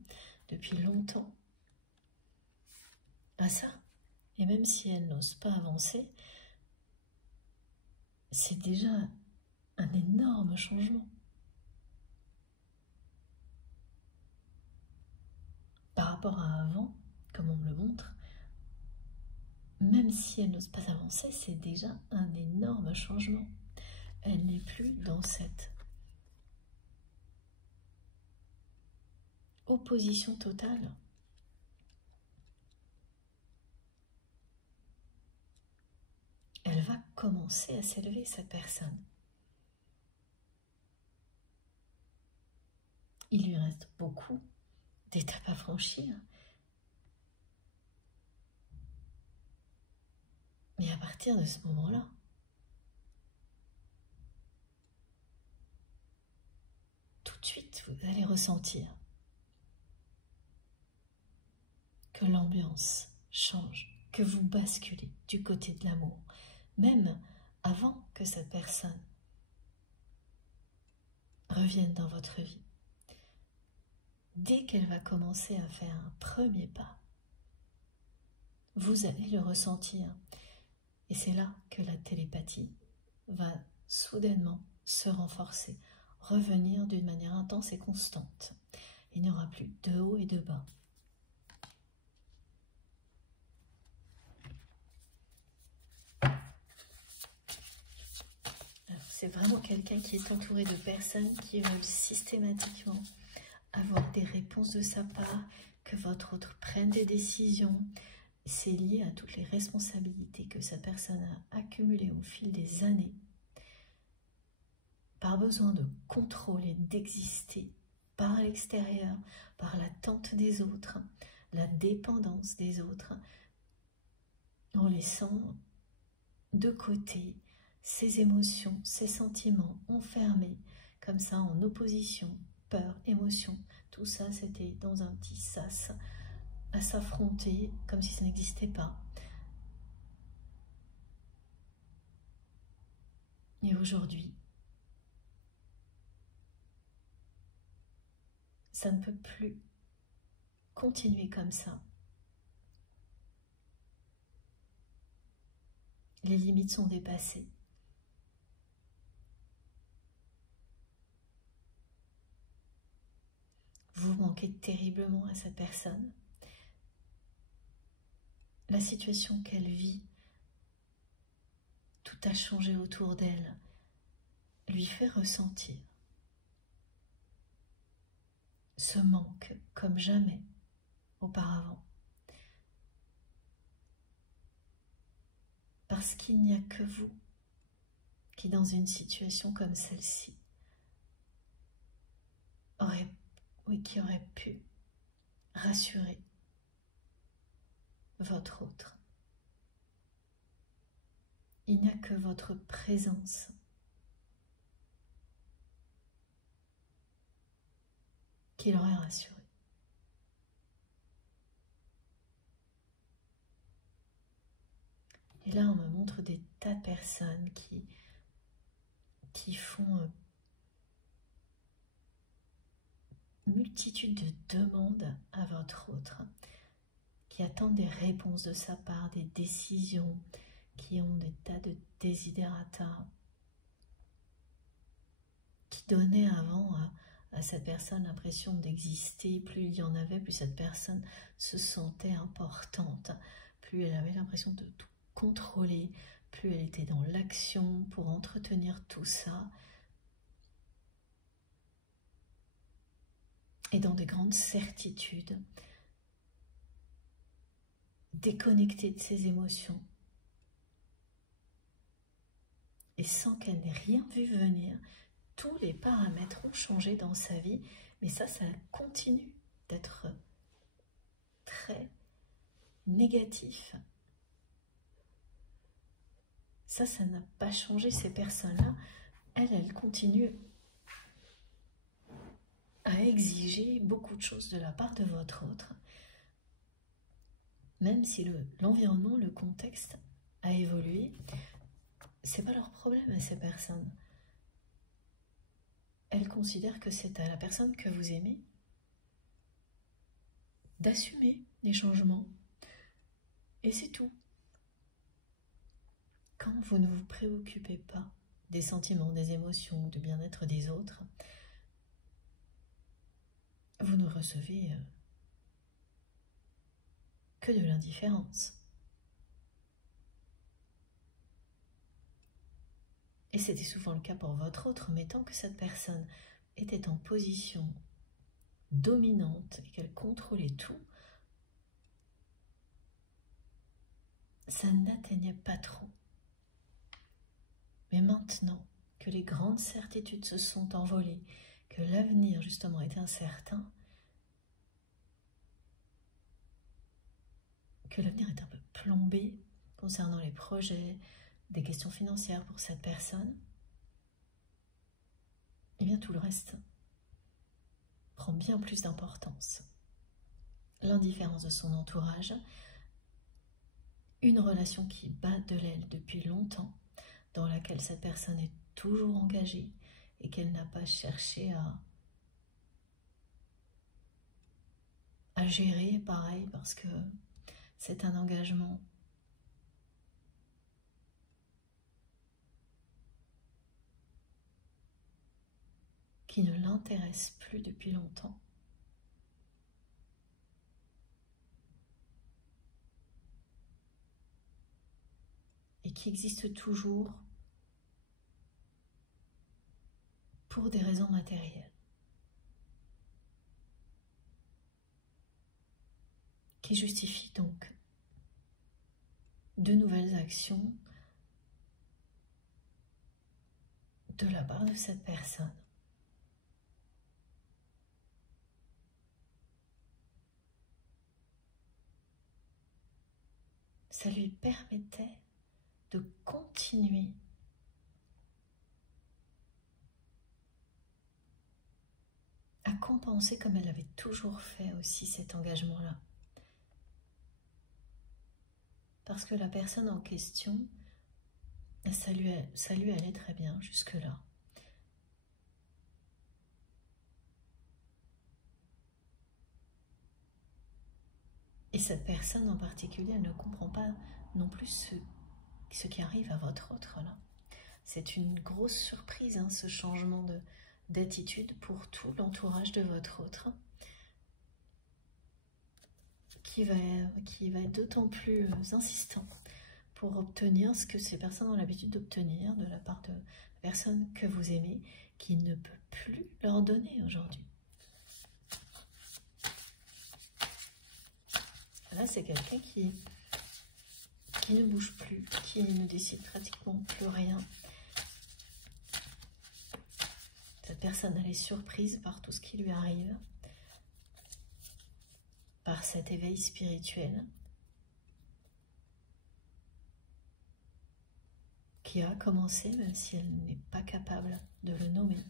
depuis longtemps à ça. Et même si elle n'ose pas avancer, c'est déjà un énorme changement. Par rapport à avant, comme on me le montre, même si elle n'ose pas avancer, c'est déjà un énorme changement. Elle n'est plus dans cette opposition totale. Elle va commencer à s'élever, cette personne. Il lui reste beaucoup d'étapes à franchir. Mais à partir de ce moment-là, tout de suite, vous allez ressentir que l'ambiance change, que vous basculez du côté de l'amour, même avant que cette personne revienne dans votre vie. Dès qu'elle va commencer à faire un premier pas, vous allez le ressentir. Et c'est là que la télépathie va soudainement se renforcer, revenir d'une manière intense et constante. Il n'y aura plus de haut et de bas. C'est vraiment quelqu'un qui est entouré de personnes qui veulent systématiquement avoir des réponses de sa part, que votre autre prenne des décisions. C'est lié à toutes les responsabilités que cette personne a accumulées au fil des années, par besoin de contrôle et d'exister par l'extérieur, par l'attente des autres, la dépendance des autres, en laissant de côté ses émotions, ses sentiments enfermés, comme ça en opposition, peur, émotion, tout ça c'était dans un petit sas à s'affronter comme si ça n'existait pas. Et aujourd'hui, ça ne peut plus continuer comme ça. Les limites sont dépassées. Vous manquez terriblement à cette personne. La situation qu'elle vit, tout a changé autour d'elle, lui fait ressentir ce manque comme jamais auparavant. Parce qu'il n'y a que vous qui, dans une situation comme celle-ci, qui aurait pu rassurer votre autre. Il n'y a que votre présence qui l'aurait rassuré. Et là, on me montre des tas de personnes qui font multitude de demandes à votre autre, qui attendent des réponses de sa part, des décisions, qui ont des tas de desiderata, qui donnaient avant à cette personne l'impression d'exister. Plus il y en avait, plus cette personne se sentait importante, plus elle avait l'impression de tout contrôler, plus elle était dans l'action pour entretenir tout ça. et dans de grandes certitudes, déconnectée de ses émotions, et sans qu'elle n'ait rien vu venir, tous les paramètres ont changé dans sa vie, mais ça continue d'être très négatif. Ça n'a pas changé. Ces personnes-là, elles continuent à exiger beaucoup de choses de la part de votre autre, même si l'environnement, le contexte a évolué. C'est pas leur problème à ces personnes. Elles considèrent que c'est à la personne que vous aimez d'assumer les changements. Et c'est tout. Quand vous ne vous préoccupez pas des sentiments, des émotions, du bien-être des autres, vous ne recevez que de l'indifférence. Et c'était souvent le cas pour votre autre, mais tant que cette personne était en position dominante et qu'elle contrôlait tout, ça n'atteignait pas trop. Mais maintenant que les grandes certitudes se sont envolées, que l'avenir justement est incertain, que l'avenir est un peu plombé concernant les projets, des questions financières pour cette personne, et bien tout le reste prend bien plus d'importance. L'indifférence de son entourage, une relation qui bat de l'aile depuis longtemps, dans laquelle cette personne est toujours engagée et qu'elle n'a pas cherché à gérer, pareil, parce que c'est un engagement qui ne l'intéresse plus depuis longtemps. Et qui existe toujours pour des raisons matérielles, qui justifie donc de nouvelles actions de la part de cette personne. Ça lui permettait de continuer à compenser comme elle avait toujours fait aussi cet engagement-là. Parce que la personne en question, ça lui allait très bien jusque-là. Et cette personne en particulier, elle ne comprend pas non plus ce qui arrive à votre autre là. C'est une grosse surprise, hein, ce changement d'attitude pour tout l'entourage de votre autre, qui va être d'autant plus insistant pour obtenir ce que ces personnes ont l'habitude d'obtenir de la part de la personne que vous aimez, qui ne peut plus leur donner aujourd'hui. Là, c'est quelqu'un qui ne bouge plus, qui ne décide pratiquement plus rien. Cette personne, elle est surprise par tout ce qui lui arrive, par cet éveil spirituel qui a commencé, même si elle n'est pas capable de le nommer.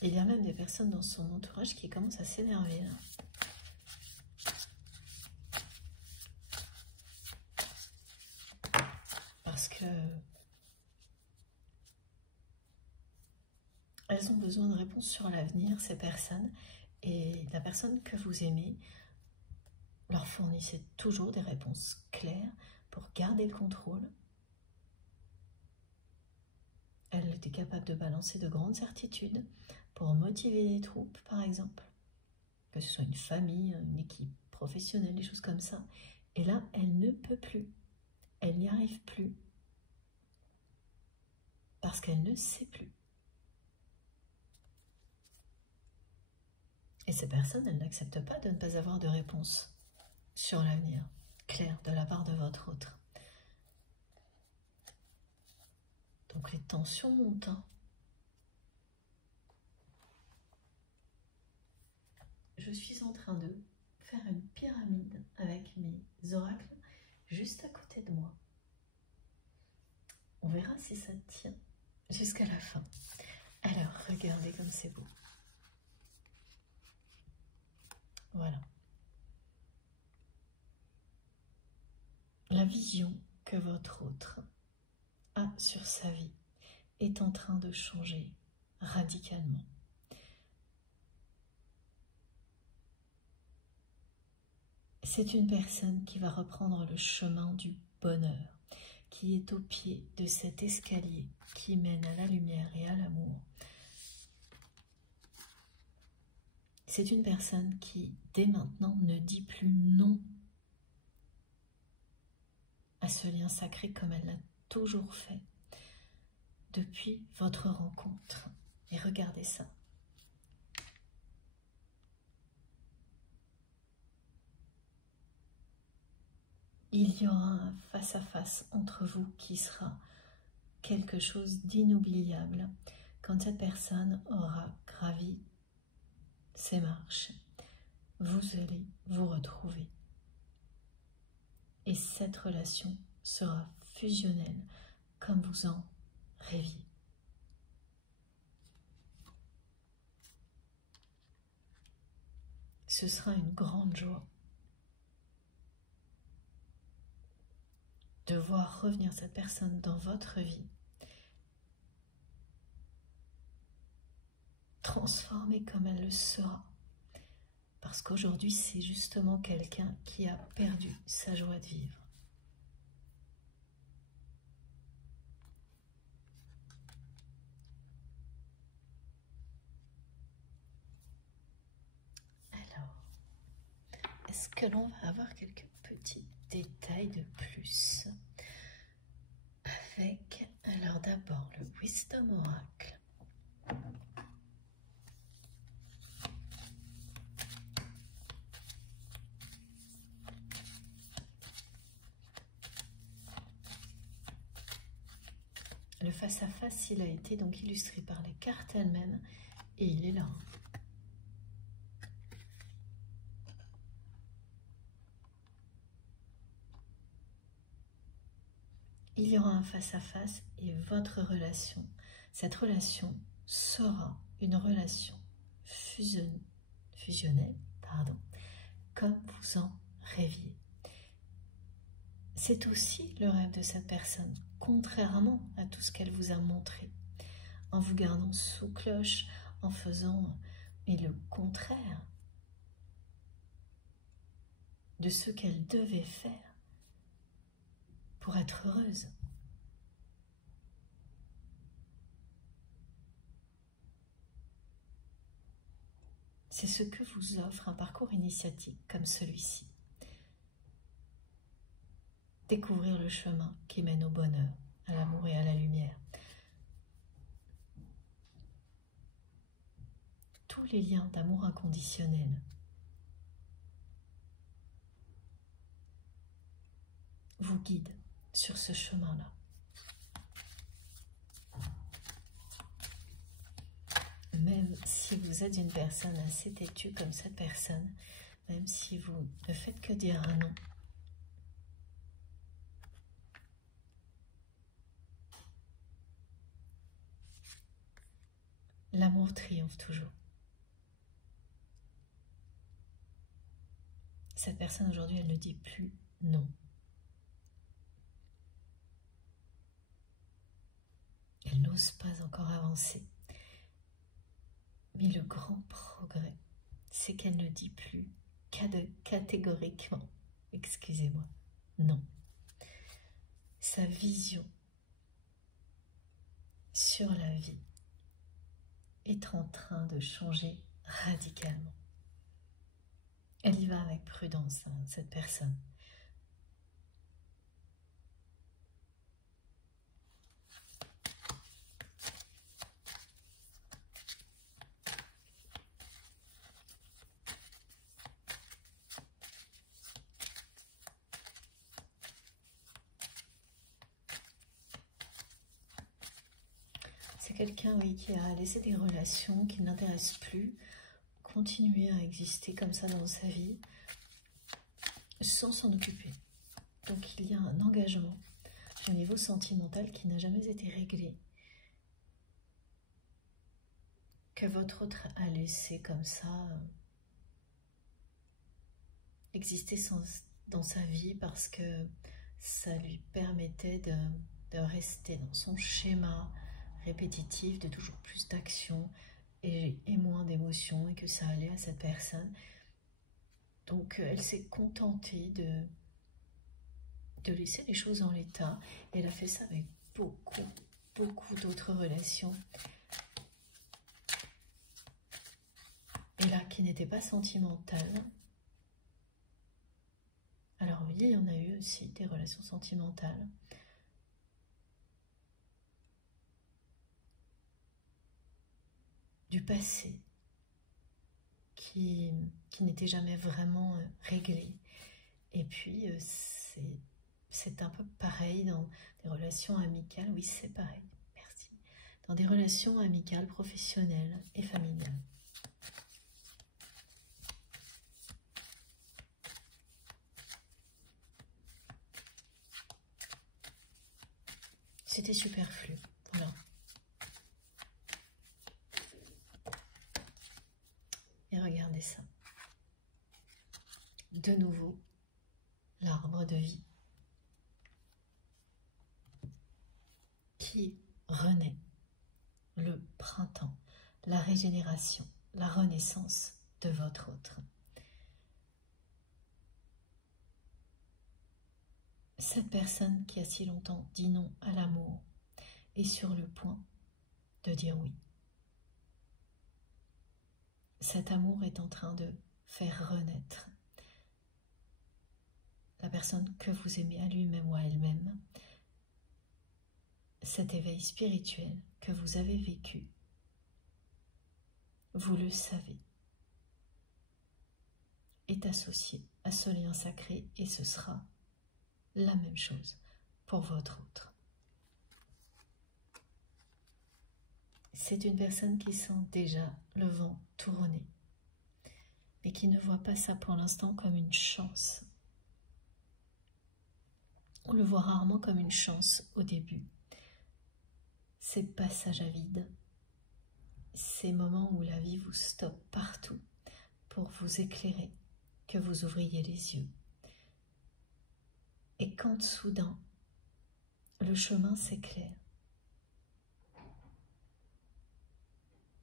Il y a même des personnes dans son entourage qui commencent à s'énerver là. Parce que elles ont besoin de réponses sur l'avenir, ces personnes, et la personne que vous aimez leur fournissait toujours des réponses claires pour garder le contrôle. Elle était capable de balancer de grandes certitudes pour motiver les troupes, par exemple, que ce soit une famille, une équipe professionnelle, des choses comme ça. Et là, elle ne peut plus. Elle n'y arrive plus. Parce qu'elle ne sait plus. Et ces personnes, elles n'acceptent pas de ne pas avoir de réponse sur l'avenir, claire, de la part de votre autre. Donc les tensions montent. Je suis en train de faire une pyramide avec mes oracles juste à côté de moi. On verra si ça tient jusqu'à la fin. Alors, regardez comme c'est beau. Voilà. La vision que votre autre a sur sa vie est en train de changer radicalement. C'est une personne qui va reprendre le chemin du bonheur, qui est au pied de cet escalier qui mène à la lumière et à l'amour. C'est une personne qui, dès maintenant, ne dit plus non à ce lien sacré comme elle l'a toujours fait depuis votre rencontre. Et regardez ça. Il y aura un face-à-face entre vous qui sera quelque chose d'inoubliable quand cette personne aura gravi ces marches. Vous allez vous retrouver. Et cette relation sera fusionnelle comme vous en rêviez. Ce sera une grande joie de voir revenir cette personne dans votre vie, transformée comme elle le sera. Parce qu'aujourd'hui, c'est justement quelqu'un qui a perdu sa joie de vivre. Alors, est-ce que l'on va avoir quelques petits détails de plus avec, alors d'abord, le Wisdom Oracle. Le face-à-face, il a été donc illustré par les cartes elles-mêmes et il est là. Il y aura un face-à-face et votre relation, cette relation sera une relation fusionnelle, comme vous en rêviez. C'est aussi le rêve de cette personne, contrairement à tout ce qu'elle vous a montré, en vous gardant sous cloche, en faisant le contraire de ce qu'elle devait faire pour être heureuse. C'est ce que vous offre un parcours initiatique comme celui-ci. Découvrir le chemin qui mène au bonheur, à l'amour et à la lumière. Tous les liens d'amour inconditionnel vous guident sur ce chemin-là. Même si vous êtes une personne assez têtue comme cette personne, même si vous ne faites que dire un non, l'amour triomphe toujours. Cette personne aujourd'hui, elle ne dit plus non. Elle n'ose pas encore avancer. Mais le grand progrès, c'est qu'elle ne dit plus catégoriquement, excusez-moi, non. Sa vision sur la vie est en train de changer radicalement. Elle y va avec prudence, hein, cette personne. C'est quelqu'un, oui, qui a laissé des relations qui ne l'intéressent plus, continuer à exister comme ça dans sa vie, sans s'en occuper. Donc il y a un engagement au niveau sentimental qui n'a jamais été réglé, que votre autre a laissé comme ça exister dans sa vie parce que ça lui permettait de rester dans son schéma répétitif, de toujours plus d'action et moins d'émotions, et que ça allait à cette personne. Donc elle s'est contentée de laisser les choses en l'état. Elle a fait ça avec beaucoup d'autres relations. Et là, qui n'étaient pas sentimentales. Alors oui, il y en a eu aussi des relations sentimentales. Du passé, qui n'était jamais vraiment réglé. Et puis, c'est un peu pareil dans des relations amicales. Oui, c'est pareil, merci. Dans des relations amicales, professionnelles et familiales. C'était superflu, voilà. Et regardez ça. De nouveau, l'arbre de vie qui renaît, le printemps, la régénération, la renaissance de votre autre. Cette personne qui a si longtemps dit non à l'amour est sur le point de dire oui. Cet amour est en train de faire renaître la personne que vous aimez à lui-même ou à elle-même. Cet éveil spirituel que vous avez vécu, vous le savez, est associé à ce lien sacré, et ce sera la même chose pour votre autre. C'est une personne qui sent déjà le vent tourner, mais qui ne voit pas ça pour l'instant comme une chance. On le voit rarement comme une chance au début. Ces passages à vide, ces moments où la vie vous stoppe partout pour vous éclairer, que vous ouvriez les yeux. Et quand soudain, le chemin s'éclaire,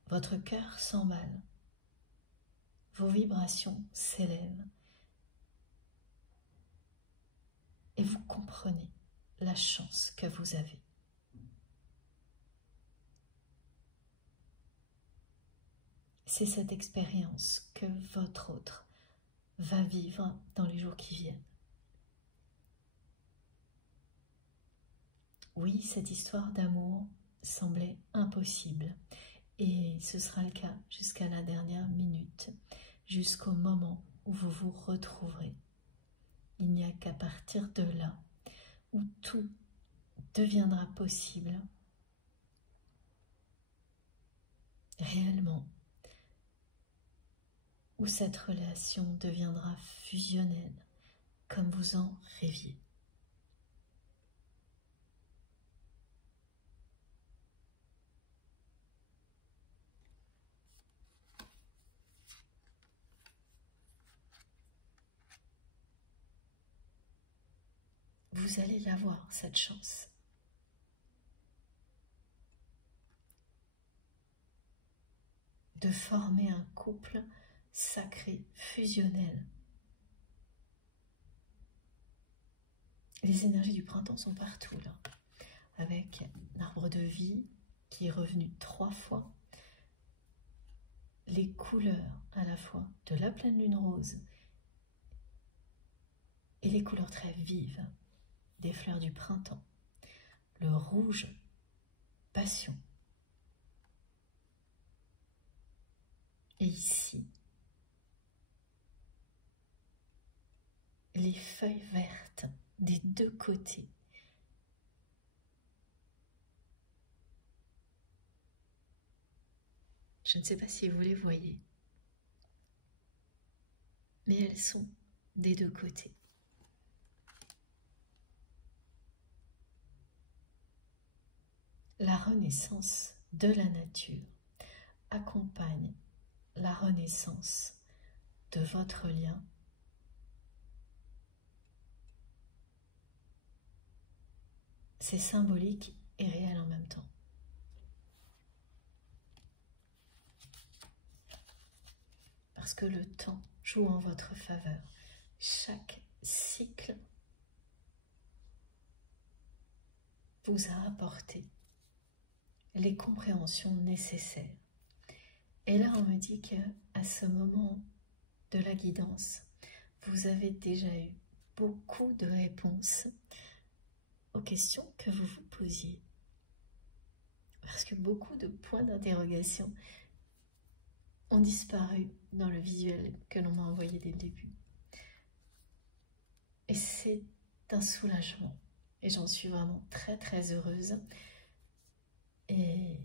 votre cœur s'emballe, vos vibrations s'élèvent, et vous comprenez la chance que vous avez. C'est cette expérience que votre autre va vivre dans les jours qui viennent. Oui, cette histoire d'amour semblait impossible, et ce sera le cas jusqu'à la dernière minute, jusqu'au moment où vous vous retrouverez. Il n'y a qu'à partir de là où tout deviendra possible, réellement, où cette relation deviendra fusionnelle, comme vous en rêviez. Vous allez l'avoir, cette chance. De former un couple sacré, fusionnel. Les énergies du printemps sont partout là, avec l'arbre de vie qui est revenu 3 fois, les couleurs à la fois de la pleine lune rose et les couleurs très vives des fleurs du printemps. Le rouge, passion. Et ici, les feuilles vertes des deux côtés. Je ne sais pas si vous les voyez, mais elles sont des deux côtés. La renaissance de la nature accompagne la renaissance de votre lien c'est symbolique et réel en même temps. Parce que le temps joue en votre faveur. Chaque cycle vous a apporté les compréhensions nécessaires. Et là, on me dit qu'à ce moment de la guidance, vous avez déjà eu beaucoup de réponses aux questions que vous vous posiez. Parce que beaucoup de points d'interrogation ont disparu dans le visuel que l'on m'a envoyé dès le début. Et c'est un soulagement. Et j'en suis vraiment très très heureuse. Et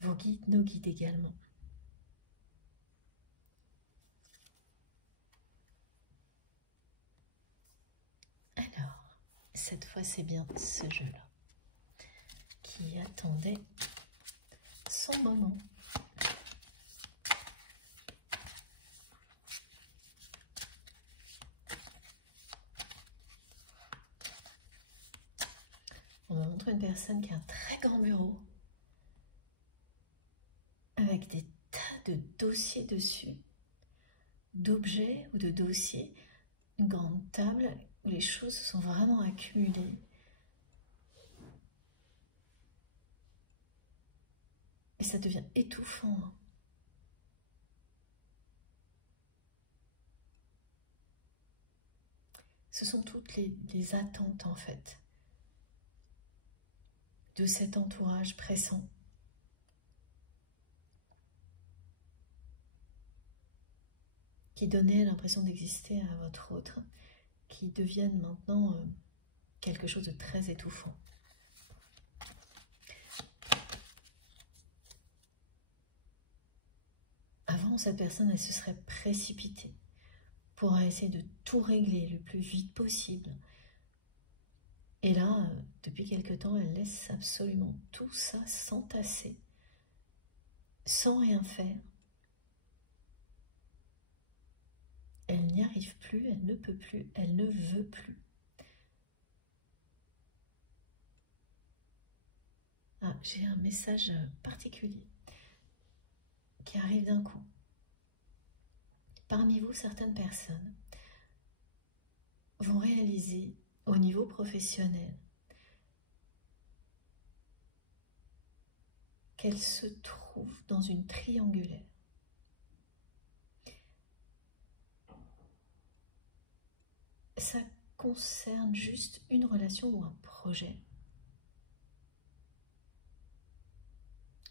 vos guides, nos guides également. Alors, cette fois c'est bien ce jeu-là qui attendait son moment. On me montre une personne qui a un très grand bureau avec des tas de dossiers dessus, d'objets ou de dossiers, une grande table où les choses sont vraiment accumulées. Et ça devient étouffant. Ce sont toutes les attentes en fait de cet entourage pressant. Qui donnaient l'impression d'exister à votre autre, qui deviennent maintenant quelque chose de très étouffant. Avant, cette personne, elle se serait précipitée pour essayer de tout régler le plus vite possible. Et là, depuis quelque temps, elle laisse absolument tout ça s'entasser, sans rien faire. Elle n'y arrive plus, elle ne peut plus, elle ne veut plus. Ah, j'ai un message particulier qui arrive d'un coup. Parmi vous, certaines personnes vont réaliser au niveau professionnel qu'elles se trouvent dans une triangulaire. Ça concerne juste une relation ou un projet.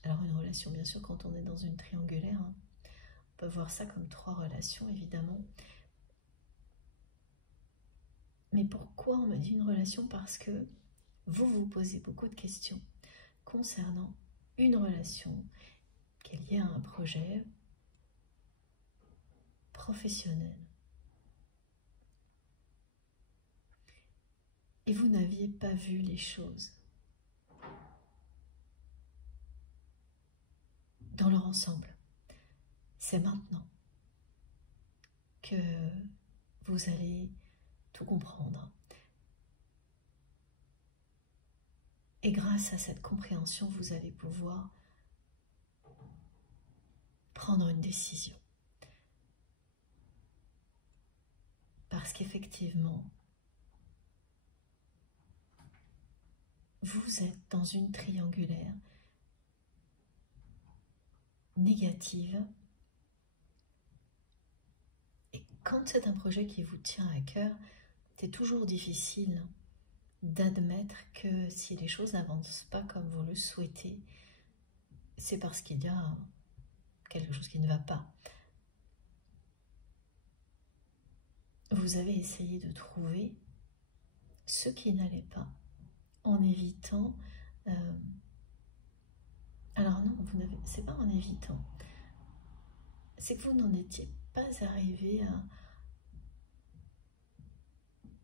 Alors une relation, bien sûr, quand on est dans une triangulaire, on peut voir ça comme 3 relations, évidemment. Mais pourquoi on me dit une relation? Parce que vous vous posez beaucoup de questions concernant une relation qui est liée à un projet professionnel. Et vous n'aviez pas vu les choses dans leur ensemble. C'est maintenant que vous allez tout comprendre. Et grâce à cette compréhension, vous allez pouvoir prendre une décision. Parce qu'effectivement, vous êtes dans une triangulaire négative et quand c'est un projet qui vous tient à cœur, c'est toujours difficile d'admettre que si les choses n'avancent pas comme vous le souhaitez, c'est parce qu'il y a quelque chose qui ne va pas. Vous avez essayé de trouver ce qui n'allait pas en évitant... alors non, c'est pas en évitant. C'est que vous n'en étiez pas arrivé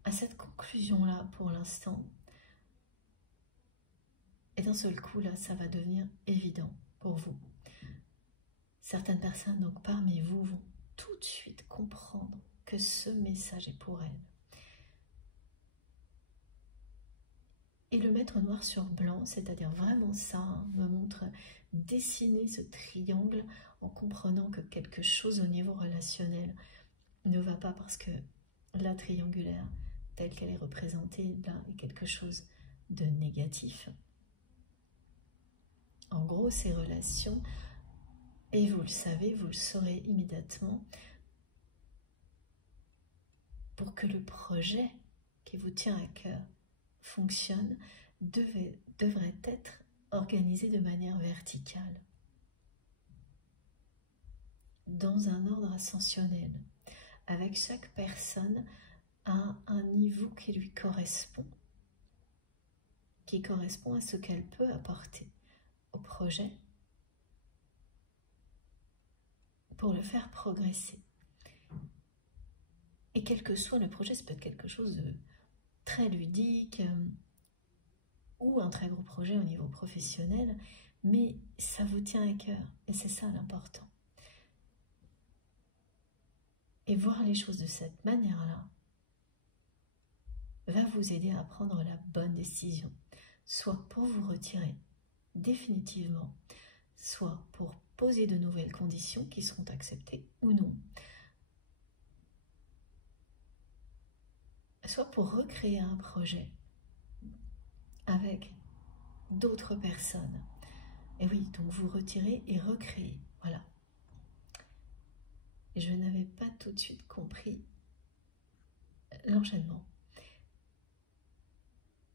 à cette conclusion-là pour l'instant. Et d'un seul coup, là, ça va devenir évident pour vous. Certaines personnes, donc parmi vous, vont tout de suite comprendre que ce message est pour elles. Et le mettre noir sur blanc, c'est-à-dire vraiment ça, me montre dessiner ce triangle en comprenant que quelque chose au niveau relationnel ne va pas parce que la triangulaire, telle qu'elle est représentée, là, est quelque chose de négatif. En gros, ces relations, et vous le savez, vous le saurez immédiatement, pour que le projet qui vous tient à cœur fonctionne, devrait être organisé de manière verticale, dans un ordre ascensionnel, avec chaque personne à un niveau qui lui correspond, qui correspond à ce qu'elle peut apporter au projet pour le faire progresser. Et quel que soit le projet, ça peut être quelque chose de très ludique ou un très gros projet au niveau professionnel, mais ça vous tient à cœur et c'est ça l'important. Et voir les choses de cette manière-là va vous aider à prendre la bonne décision, soit pour vous retirer définitivement, soit pour poser de nouvelles conditions qui seront acceptées ou non, soit pour recréer un projet avec d'autres personnes. Et oui, donc vous retirez et recréez, voilà. Et je n'avais pas tout de suite compris l'enchaînement.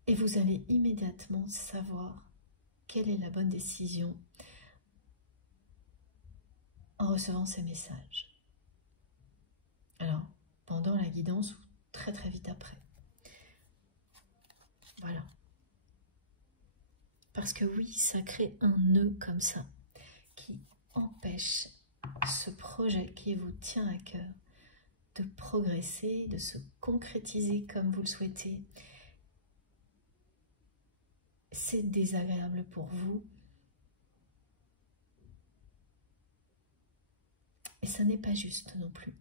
Et vous allez immédiatement savoir quelle est la bonne décision en recevant ces messages. Alors, pendant la guidance ou très très vite après. Voilà. Parce que oui, ça crée un nœud comme ça, qui empêche ce projet qui vous tient à cœur de progresser, de se concrétiser comme vous le souhaitez. C'est désagréable pour vous. Et ça n'est pas juste non plus.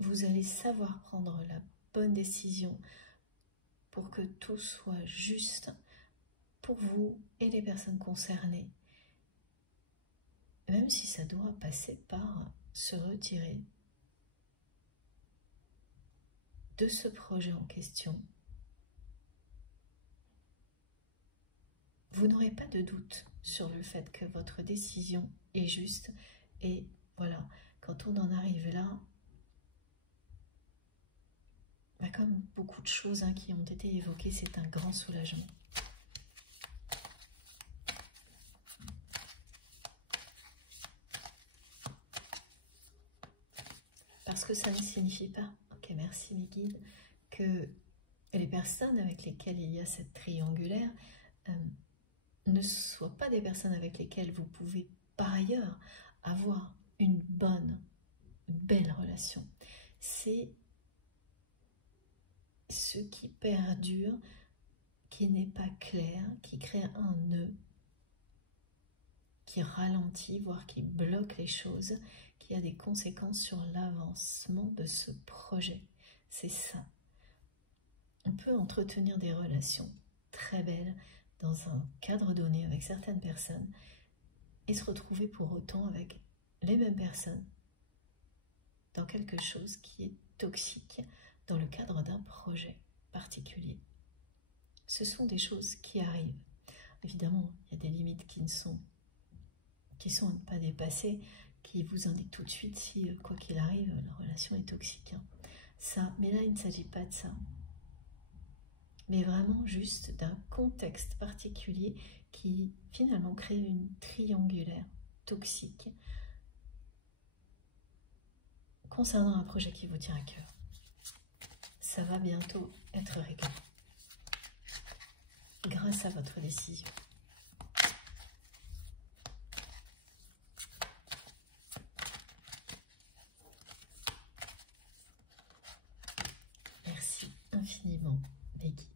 Vous allez savoir prendre la bonne décision pour que tout soit juste pour vous et les personnes concernées. Même si ça doit passer par se retirer de ce projet en question, vous n'aurez pas de doute sur le fait que votre décision est juste. Et voilà, quand on en arrive là, comme beaucoup de choses qui ont été évoquées, c'est un grand soulagement. Parce que ça ne signifie pas, ok, merci mes guides, que les personnes avec lesquelles il y a cette triangulaire ne soient pas des personnes avec lesquelles vous pouvez par ailleurs avoir une belle relation. C'est ce qui perdure, qui n'est pas clair, qui crée un nœud, qui ralentit, voire qui bloque les choses, qui a des conséquences sur l'avancement de ce projet. C'est ça. On peut entretenir des relations très belles dans un cadre donné avec certaines personnes et se retrouver pour autant avec les mêmes personnes dans quelque chose qui est toxique dans le cadre d'un projet particulier. Ce sont des choses qui arrivent. Évidemment, il y a des limites qui sont à ne pas dépasser, qui vous indique tout de suite si, quoi qu'il arrive, la relation est toxique. Hein. Ça, mais là, il ne s'agit pas de ça. Mais vraiment juste d'un contexte particulier qui finalement crée une triangulaire toxique concernant un projet qui vous tient à cœur. Ça va bientôt être réglé grâce à votre décision. Merci infiniment, mes guides.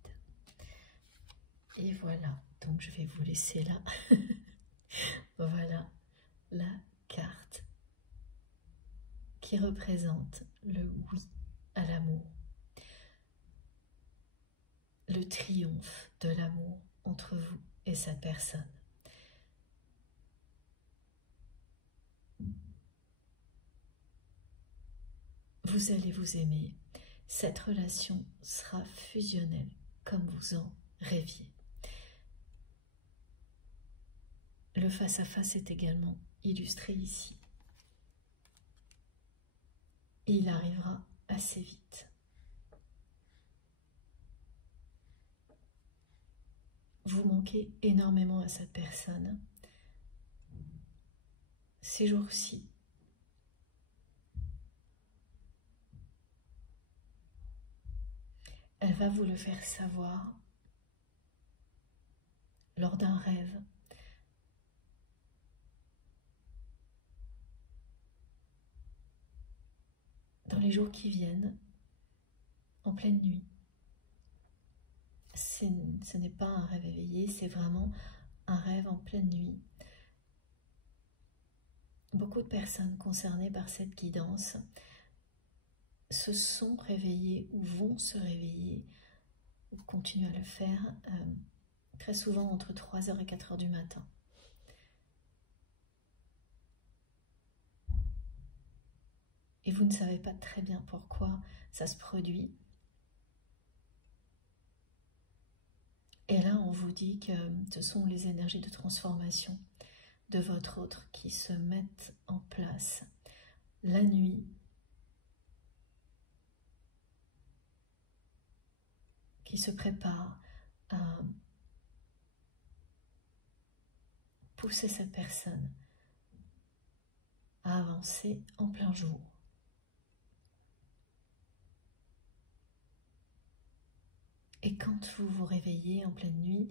Et voilà, donc je vais vous laisser là. Voilà la carte qui représente le oui à l'amour. Le triomphe de l'amour entre vous et cette personne. Vous allez vous aimer. Cette relation sera fusionnelle comme vous en rêviez. Le face-à-face est également illustré ici. Et il arrivera assez vite. Vous manquez énormément à cette personne. Ces jours-ci, elle va vous le faire savoir lors d'un rêve. Dans les jours qui viennent, en pleine nuit. Ce n'est pas un rêve éveillé, c'est vraiment un rêve en pleine nuit. Beaucoup de personnes concernées par cette guidance se sont réveillées ou vont se réveiller ou continuent à le faire très souvent entre 3h et 4h du matin. Et vous ne savez pas très bien pourquoi ça se produit. Et là, on vous dit que ce sont les énergies de transformation de votre autre qui se mettent en place la nuit, qui se préparent à pousser cette personne à avancer en plein jour. Et quand vous vous réveillez en pleine nuit,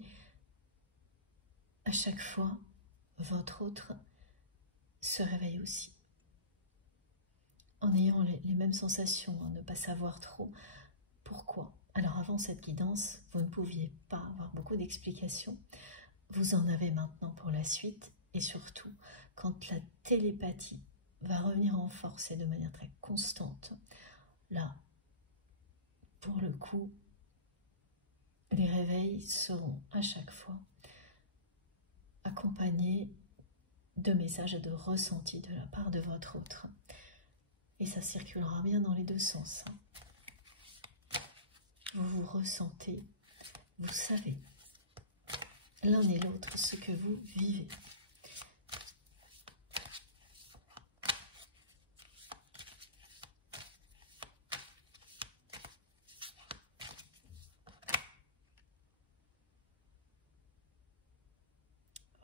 à chaque fois, votre autre se réveille aussi. En ayant les mêmes sensations, ne pas savoir trop pourquoi. Alors avant cette guidance, vous ne pouviez pas avoir beaucoup d'explications. Vous en avez maintenant pour la suite. Et surtout, quand la télépathie va revenir en force et de manière très constante, là, pour le coup, les réveils seront à chaque fois accompagnés de messages et de ressentis de la part de votre autre. Et ça circulera bien dans les deux sens. Vous vous ressentez, vous savez, l'un et l'autre, ce que vous vivez.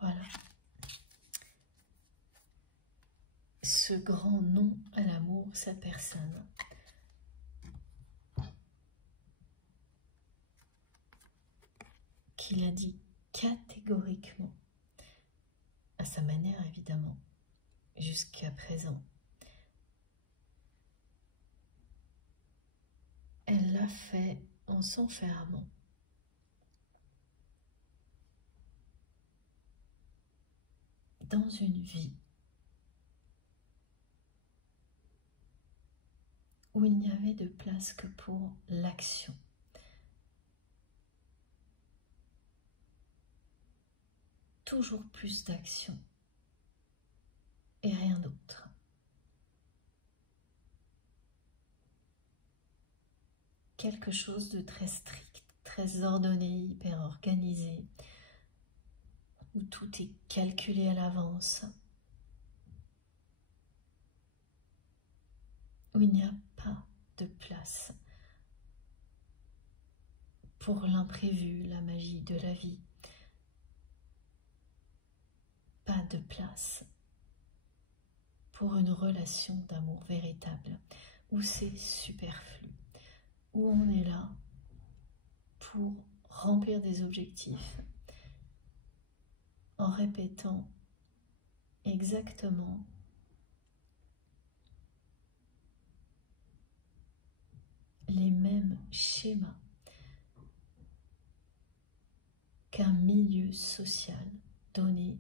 Voilà. Ce grand non à l'amour, cette personne qui l'a dit catégoriquement, à sa manière évidemment, jusqu'à présent. Elle l'a fait en s'enfermant. Dans une vie où il n'y avait de place que pour l'action. Toujours plus d'action et rien d'autre. Quelque chose de très strict, très ordonné, hyper organisé, où tout est calculé à l'avance. où il n'y a pas de place pour l'imprévu, la magie de la vie. Pas de place pour une relation d'amour véritable, où c'est superflu, où on est là pour remplir des objectifs en répétant exactement les mêmes schémas qu'un milieu social donné,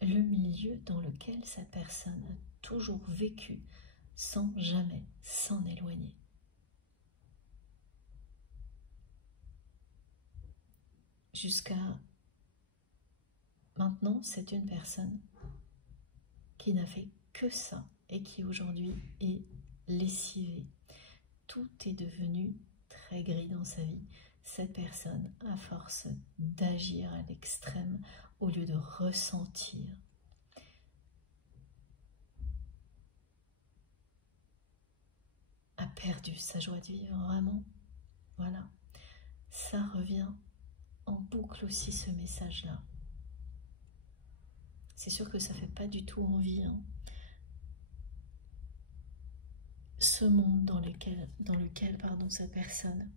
le milieu dans lequel cette personne a toujours vécu sans jamais s'en éloigner. Jusqu'à maintenant, c'est une personne qui n'a fait que ça et qui aujourd'hui est lessivée. Tout est devenu très gris dans sa vie. Cette personne, à force d'agir à l'extrême au lieu de ressentir, a perdu sa joie de vivre, vraiment. Voilà, ça revient en boucle aussi, ce message-là. C'est sûr que ça fait pas du tout envie, hein. Ce monde dans lequel cette personne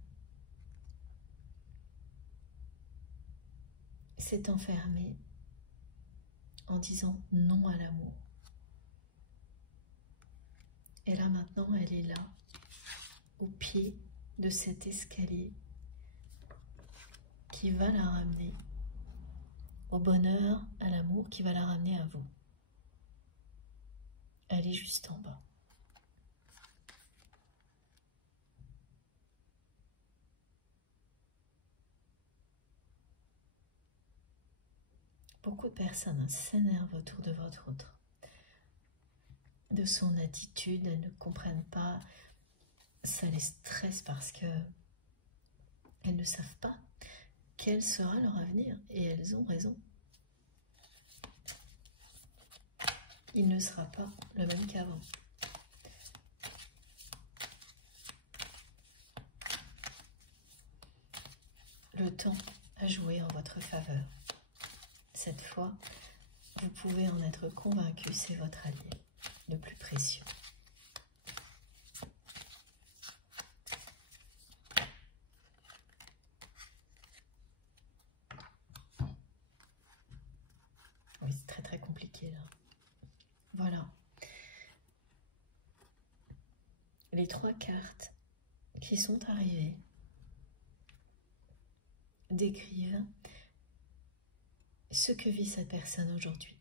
s'est enfermée en disant non à l'amour. Et là maintenant, elle est là, au pied de cet escalier qui va la ramener au bonheur, à l'amour, qui va la ramener à vous. Elle est juste en bas. Beaucoup de personnes s'énervent autour de votre autre, de son attitude, elles ne comprennent pas, ça les stresse parce que elles ne savent pas quel sera leur avenir, et elles ont raison. Il ne sera pas le même qu'avant. Le temps a joué en votre faveur. Cette fois, vous pouvez en être convaincu, c'est votre allié le plus précieux. Oui, c'est très très compliqué là. Voilà. Les 3 cartes qui sont arrivées décrivent ce que vit cette personne aujourd'hui.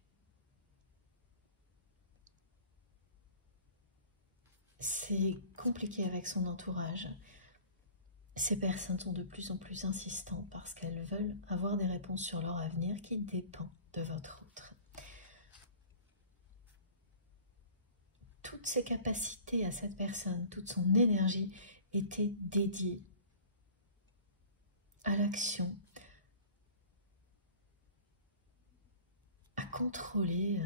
C'est compliqué avec son entourage. Ces personnes sont de plus en plus insistantes parce qu'elles veulent avoir des réponses sur leur avenir qui dépend de votre autre. Toutes ses capacités à cette personne, toute son énergie était dédiée à l'action, à contrôler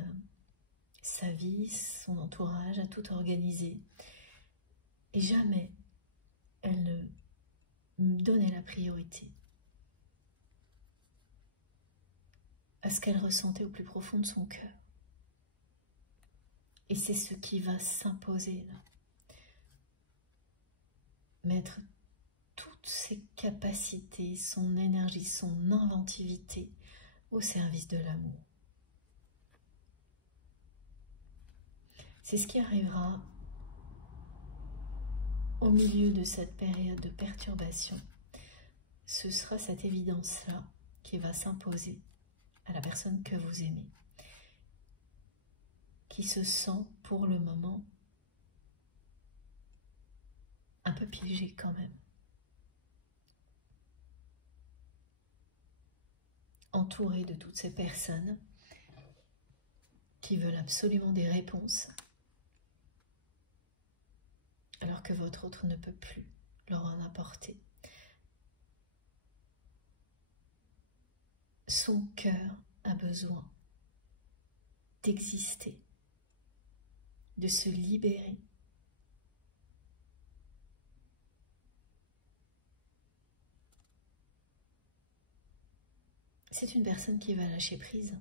sa vie, son entourage, à tout organiser. Et jamais elle ne donnait la priorité à ce qu'elle ressentait au plus profond de son cœur. Et c'est ce qui va s'imposer là. Mettre toutes ses capacités, son énergie, son inventivité au service de l'amour. C'est ce qui arrivera au milieu de cette période de perturbation. Ce sera cette évidence-là qui va s'imposer à la personne que vous aimez, qui se sent pour le moment un peu piégée quand même, entourée de toutes ces personnes qui veulent absolument des réponses, alors que votre autre ne peut plus leur en apporter. Son cœur a besoin d'exister, de se libérer. C'est une personne qui va lâcher prise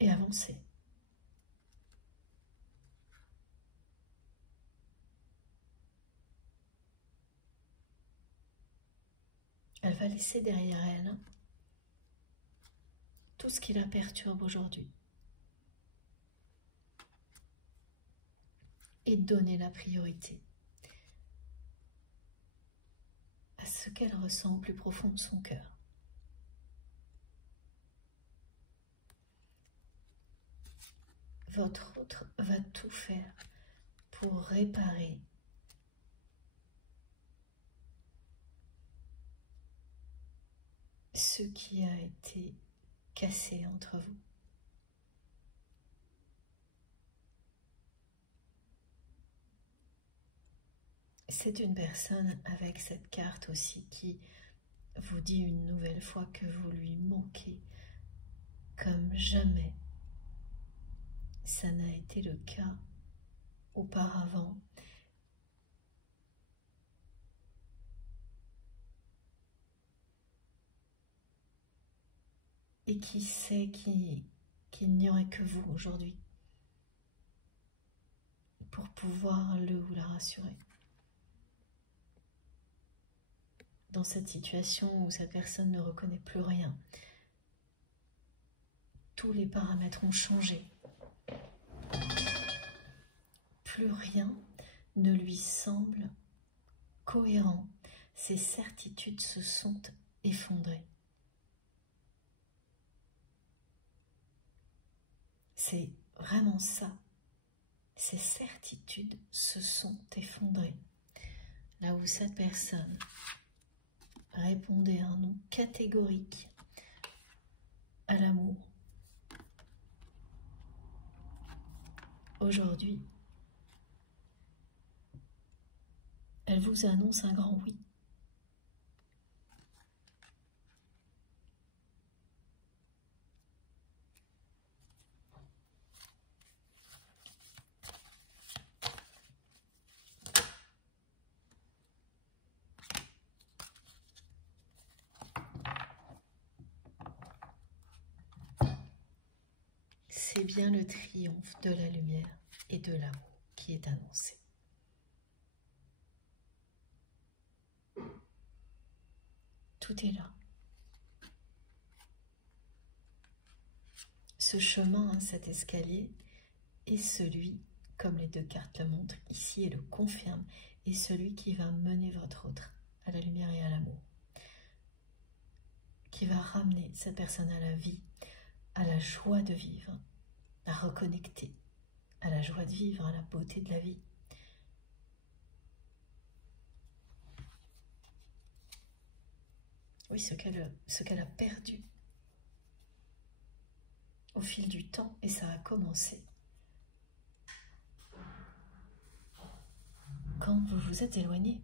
et avancer. Elle va laisser derrière elle tout ce qui la perturbe aujourd'hui et donner la priorité à ce qu'elle ressent au plus profond de son cœur. Votre autre va tout faire pour réparer ce qui a été cassé entre vous. C'est une personne avec cette carte aussi qui vous dit une nouvelle fois que vous lui manquez comme jamais ça n'a été le cas auparavant. Et qui sait qu'il n'y aurait que vous aujourd'hui pour pouvoir le ou la rassurer. Dans cette situation où cette personne ne reconnaît plus rien, tous les paramètres ont changé. Plus rien ne lui semble cohérent. Ses certitudes se sont effondrées. C'est vraiment ça. Ses certitudes se sont effondrées. Là où cette personne répondait un non catégorique à l'amour, aujourd'hui, elle vous annonce un grand oui. C'est bien le triomphe de la lumière et de l'amour qui est annoncé. Tout est là. Ce chemin, cet escalier, est celui, comme les deux cartes le montrent ici et le confirment, est celui qui va mener votre autre à la lumière et à l'amour, qui va ramener cette personne à la vie, à la joie de vivre, à reconnecter à la joie de vivre, à la beauté de la vie. Oui, ce qu'elle a perdu au fil du temps, et ça a commencé quand vous vous êtes éloigné.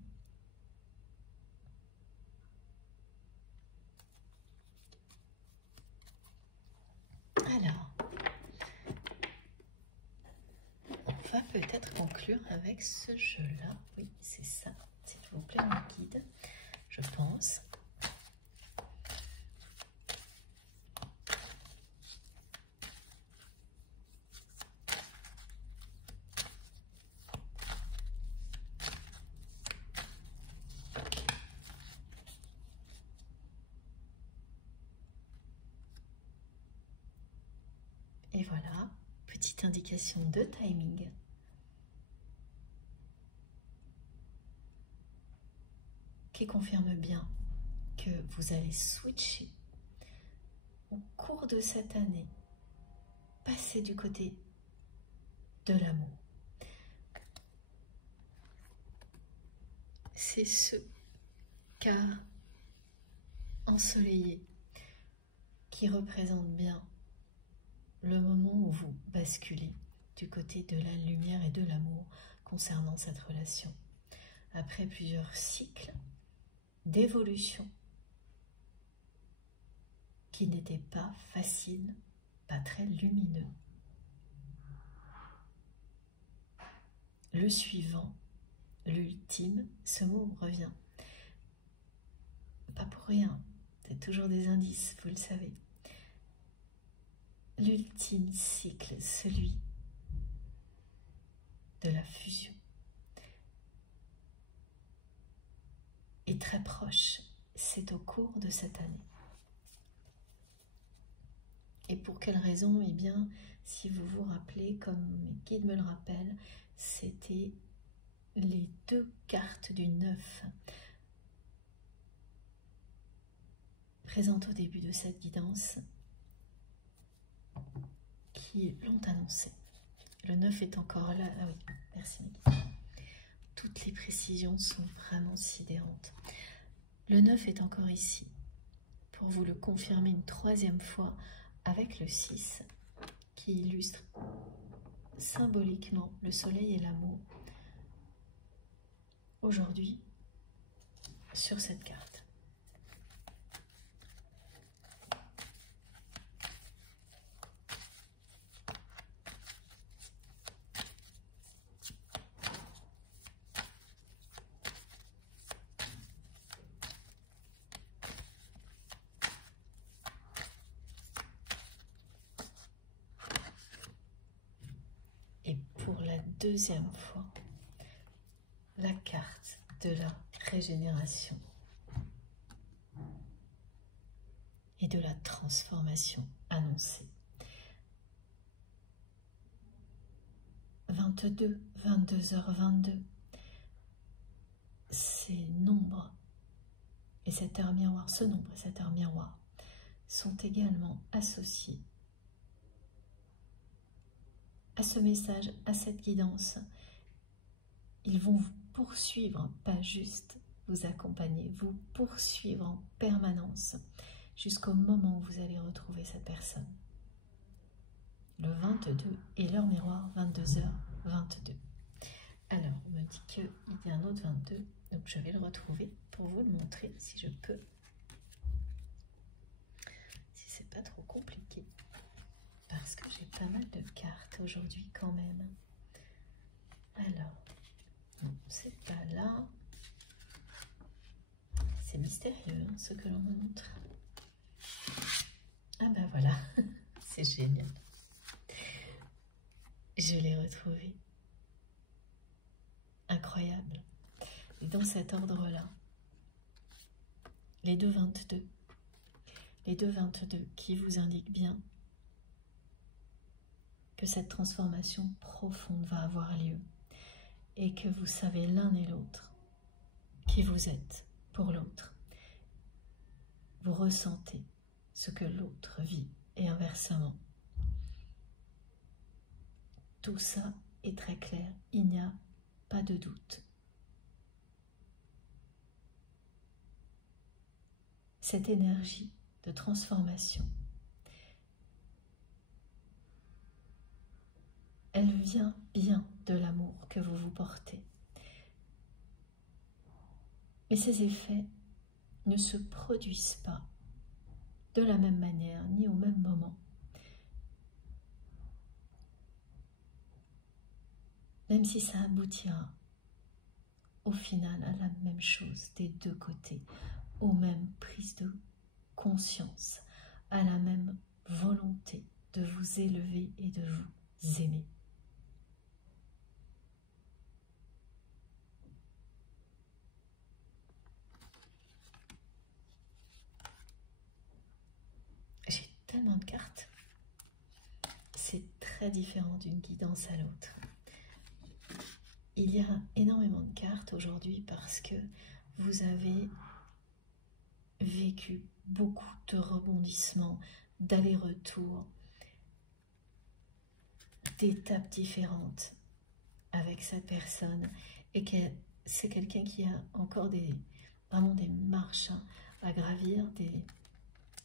Alors, on va peut-être conclure avec ce jeu-là. Oui, c'est ça, s'il vous plaît, mon guide, je pense. Et voilà, petite indication de timing. Qui confirme bien que vous allez switcher au cours de cette année, passer du côté de l'amour. C'est ce quart ensoleillé qui représente bien le moment où vous basculez du côté de la lumière et de l'amour concernant cette relation. Après plusieurs cycles d'évolution qui n'étaient pas faciles, pas très lumineux, le suivant, l'ultime, ce mot revient. Pas pour rien, c'est toujours des indices, vous le savez. L'ultime cycle, celui de la fusion, est très proche. C'est au cours de cette année. Et pour quelle raison? Eh bien, si vous vous rappelez, comme mes guides me le rappellent, c'était les 2 cartes du 9 présentes au début de cette guidance qui l'ont annoncé. Le 9 est encore là. Ah oui, merci mes guides. Toutes les précisions sont vraiment sidérantes. Le 9 est encore ici pour vous le confirmer une 3e fois avec le 6 qui illustre symboliquement le soleil et l'amour aujourd'hui sur cette carte. Et pour la 2e fois, la carte de la régénération et de la transformation annoncée. 22, 22h22, ces nombres et cette heure miroir, ce nombre et cette heure miroir sont également associés à ce message, à cette guidance. Ils vont vous poursuivre, pas juste vous accompagner, vous poursuivre en permanence jusqu'au moment où vous allez retrouver cette personne. Le 22 et l'heure miroir, 22h22. Alors, on me dit qu'il y a un autre 22, donc je vais le retrouver pour vous le montrer si je peux. Si c'est pas trop compliqué. Parce que j'ai pas mal de cartes aujourd'hui quand même. Alors, non, c'est pas là. C'est mystérieux hein, ce que l'on me montre. Ah ben voilà, c'est génial. Je l'ai retrouvé. Incroyable. Et dans cet ordre-là, les 2,22. Les 2,22 qui vous indiquent bien que cette transformation profonde va avoir lieu et que vous savez l'un et l'autre qui vous êtes pour l'autre. Vous ressentez ce que l'autre vit et inversement. Tout ça est très clair, il n'y a pas de doute. Cette énergie de transformation, elle vient bien de l'amour que vous vous portez. Mais ces effets ne se produisent pas de la même manière, ni au même moment. Même si ça aboutira au final à la même chose des deux côtés, aux mêmes prises de conscience, à la même volonté de vous élever et de vous aimer. J'ai tellement de cartes. C'est très différent d'une guidance à l'autre. Il y a énormément de cartes aujourd'hui parce que vous avez vécu beaucoup de rebondissements, d'allers-retours, d'étapes différentes avec cette personne et que c'est quelqu'un qui a encore vraiment des marches à gravir,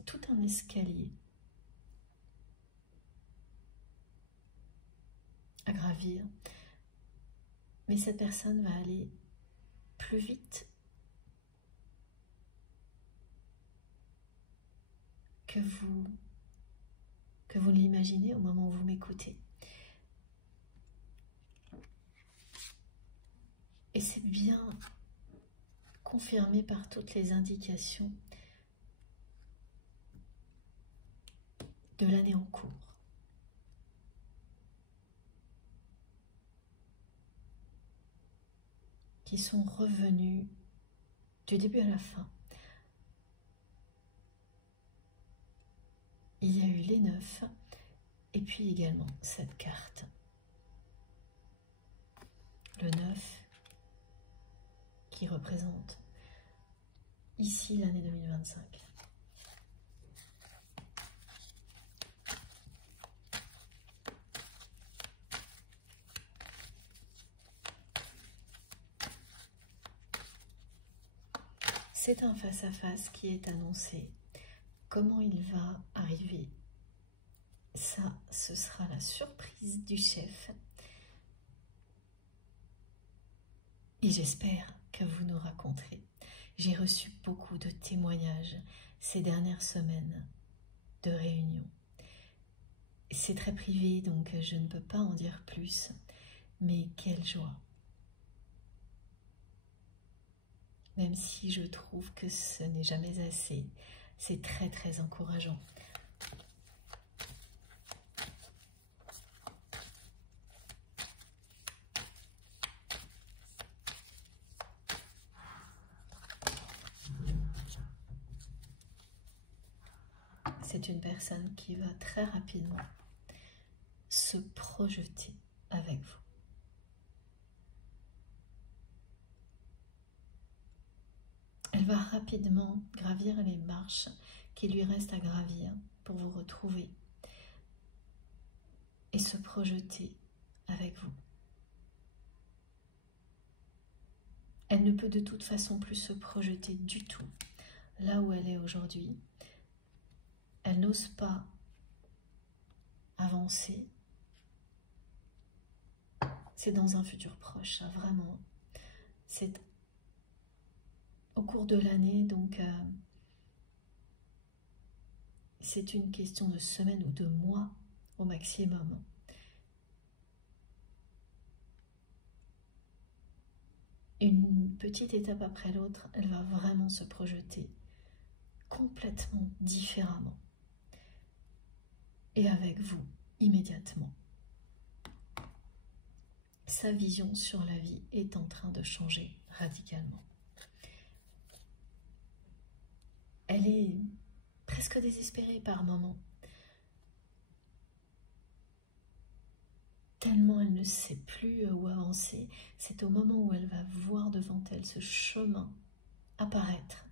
tout un escalier à gravir. Mais cette personne va aller plus vite que vous l'imaginez au moment où vous m'écoutez. bien confirmé par toutes les indications de l'année en cours. Qui sont revenus du début à la fin. Il y a eu les 9 et puis également cette carte. Le 9 qui représente ici l'année 2025. C'est un face-à-face qui est annoncé. Comment il va arriver? Ça, ce sera la surprise du chef. Et j'espère que vous nous raconterez. J'ai reçu beaucoup de témoignages ces dernières semaines de réunions. C'est très privé, donc je ne peux pas en dire plus, mais quelle joie. Même si je trouve que ce n'est jamais assez, c'est très très encourageant. C'est une personne qui va très rapidement se projeter avec vous. Elle va rapidement gravir les marches qui lui restent à gravir pour vous retrouver et se projeter avec vous. Elle ne peut de toute façon plus se projeter du tout là où elle est aujourd'hui. Elle n'ose pas avancer. C'est dans un futur proche, vraiment. C'est au cours de l'année, donc c'est une question de semaines ou de mois au maximum. Une petite étape après l'autre, elle va vraiment se projeter complètement différemment et avec vous immédiatement. Sa vision sur la vie est en train de changer radicalement. Elle est presque désespérée par moments, tellement elle ne sait plus où avancer. C'est au moment où elle va voir devant elle ce chemin apparaître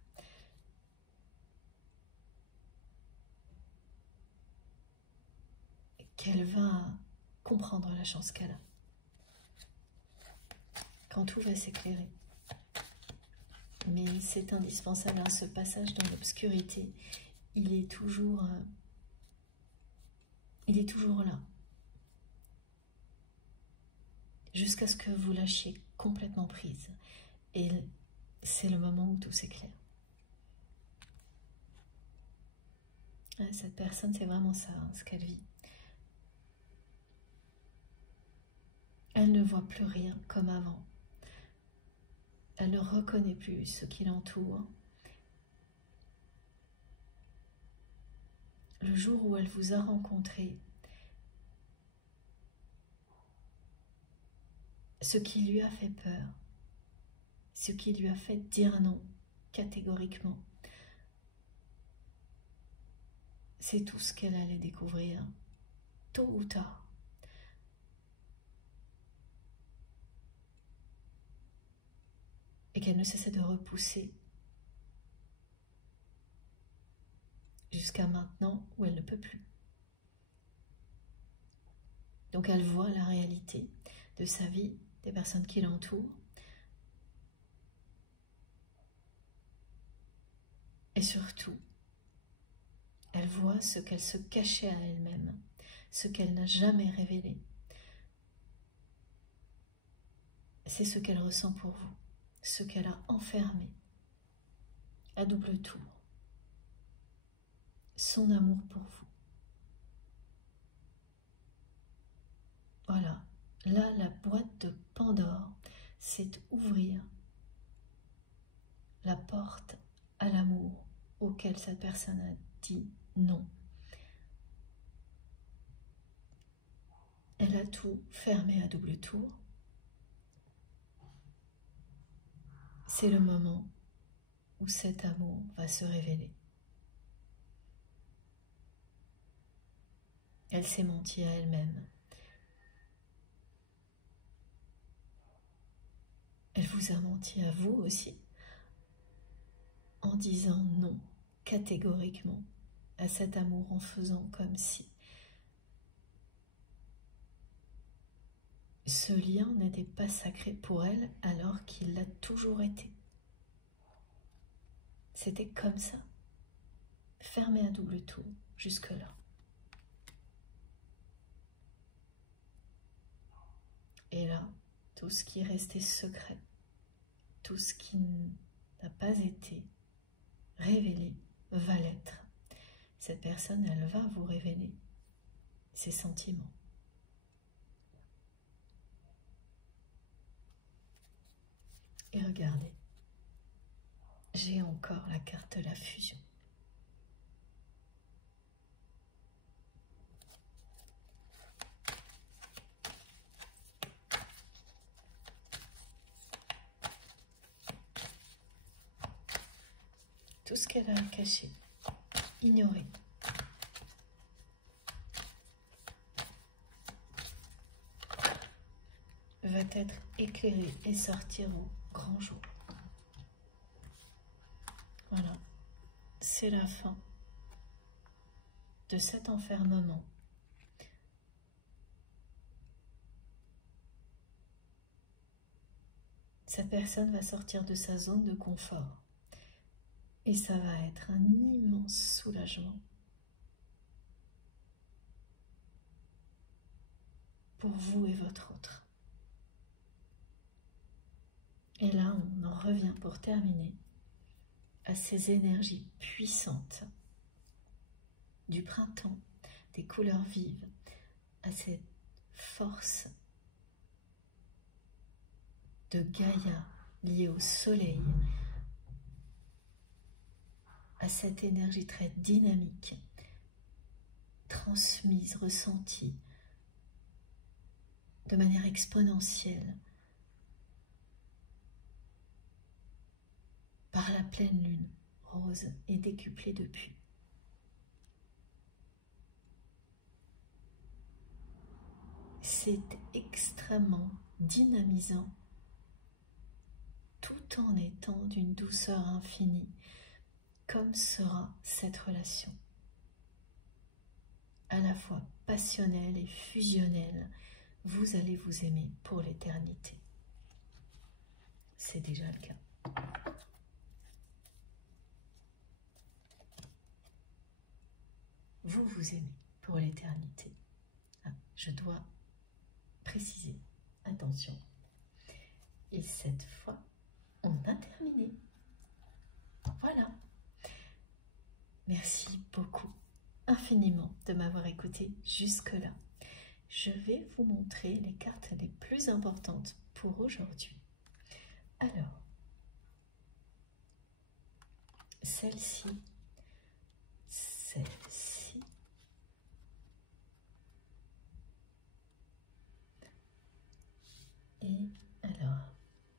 qu'elle va comprendre la chance qu'elle a. Quand tout va s'éclairer. Mais c'est indispensable, ce passage dans l'obscurité, il est toujours là. Jusqu'à ce que vous lâchiez complètement prise. Et c'est le moment où tout s'éclaire. Cette personne, c'est vraiment ça, ce qu'elle vit. Elle ne voit plus rien comme avant. Elle ne reconnaît plus ce qui l'entoure. Le jour où elle vous a rencontré, ce qui lui a fait peur, ce qui lui a fait dire non catégoriquement, c'est tout ce qu'elle allait découvrir, tôt ou tard. Et qu'elle ne cessait de repousser jusqu'à maintenant où elle ne peut plus. Donc elle voit la réalité de sa vie, des personnes qui l'entourent. Et surtout, elle voit ce qu'elle se cachait à elle-même, ce qu'elle n'a jamais révélé. C'est ce qu'elle ressent pour vous, ce qu'elle a enfermé à double tour. Son amour pour vous. Voilà, là la boîte de Pandore c'est ouvrir la porte à l'amour auquel cette personne a dit non. Elle a tout fermé à double tour. C'est le moment où cet amour va se révéler. Elle s'est mentie à elle-même. Elle vous a menti à vous aussi, en disant non catégoriquement à cet amour, en faisant comme si ce lien n'était pas sacré pour elle alors qu'il l'a toujours été. C'était comme ça, fermé à double tour, jusque-là. Et là, tout ce qui est resté secret, tout ce qui n'a pas été révélé, va l'être. Cette personne, elle va vous révéler ses sentiments. Et regardez, j'ai encore la carte de la fusion. Tout ce qu'elle a caché, ignoré, va être éclairé et sortir au grand jour. Voilà, c'est la fin de cet enfermement. Cette personne va sortir de sa zone de confort et ça va être un immense soulagement pour vous et votre autre. Et là, on en revient pour terminer à ces énergies puissantes du printemps, des couleurs vives, à cette force de Gaïa liée au soleil, à cette énergie très dynamique, transmise, ressentie de manière exponentielle par la pleine lune rose et décuplée depuis. C'est extrêmement dynamisant tout en étant d'une douceur infinie, comme sera cette relation, à la fois passionnelle et fusionnelle. Vous allez vous aimer pour l'éternité. C'est déjà le cas. Vous vous aimez pour l'éternité. Ah, je dois préciser, attention. Et cette fois, on a terminé. Voilà. Merci beaucoup, infiniment, de m'avoir écouté jusque-là. Je vais vous montrer les cartes les plus importantes pour aujourd'hui. Alors, celle-ci, celle-ci, et alors,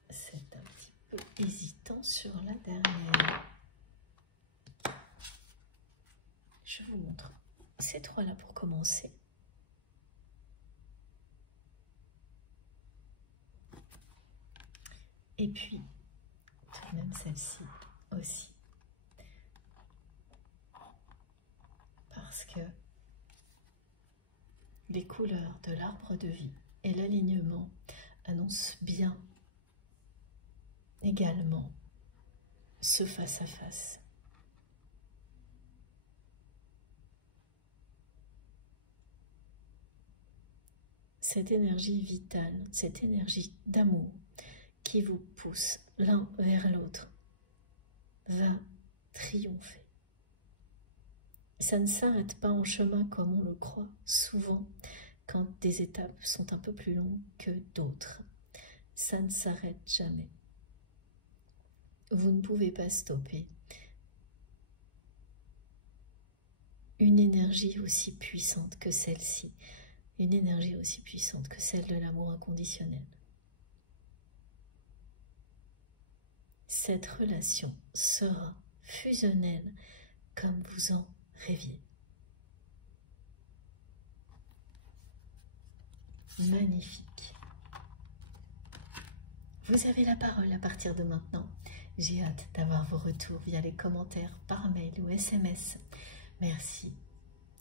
c'est un petit peu hésitant sur la dernière. Je vous montre ces trois-là pour commencer. Et puis, tout de même celle-ci aussi. Parce que les couleurs de l'arbre de vie et l'alignement annoncent bien également ce face-à-face. Cette énergie vitale, cette énergie d'amour qui vous pousse l'un vers l'autre va triompher. Ça ne s'arrête pas en chemin comme on le croit souvent quand des étapes sont un peu plus longues que d'autres. Ça ne s'arrête jamais. Vous ne pouvez pas stopper une énergie aussi puissante que celle-ci, une énergie aussi puissante que celle de l'amour inconditionnel. Cette relation sera fusionnelle comme vous en rêviez. Magnifique. Vous avez la parole à partir de maintenant. J'ai hâte d'avoir vos retours via les commentaires, par mail ou SMS. Merci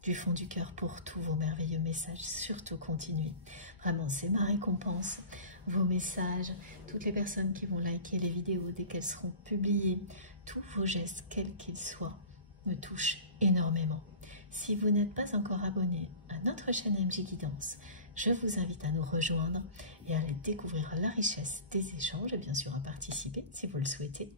du fond du cœur pour tous vos merveilleux messages. Surtout continuez. Vraiment, c'est ma récompense. Vos messages, toutes les personnes qui vont liker les vidéos dès qu'elles seront publiées, tous vos gestes, quels qu'ils soient, me touchent énormément. Si vous n'êtes pas encore abonné à notre chaîne MJ Guidance, je vous invite à nous rejoindre et à aller découvrir la richesse des échanges et bien sûr à participer si vous le souhaitez.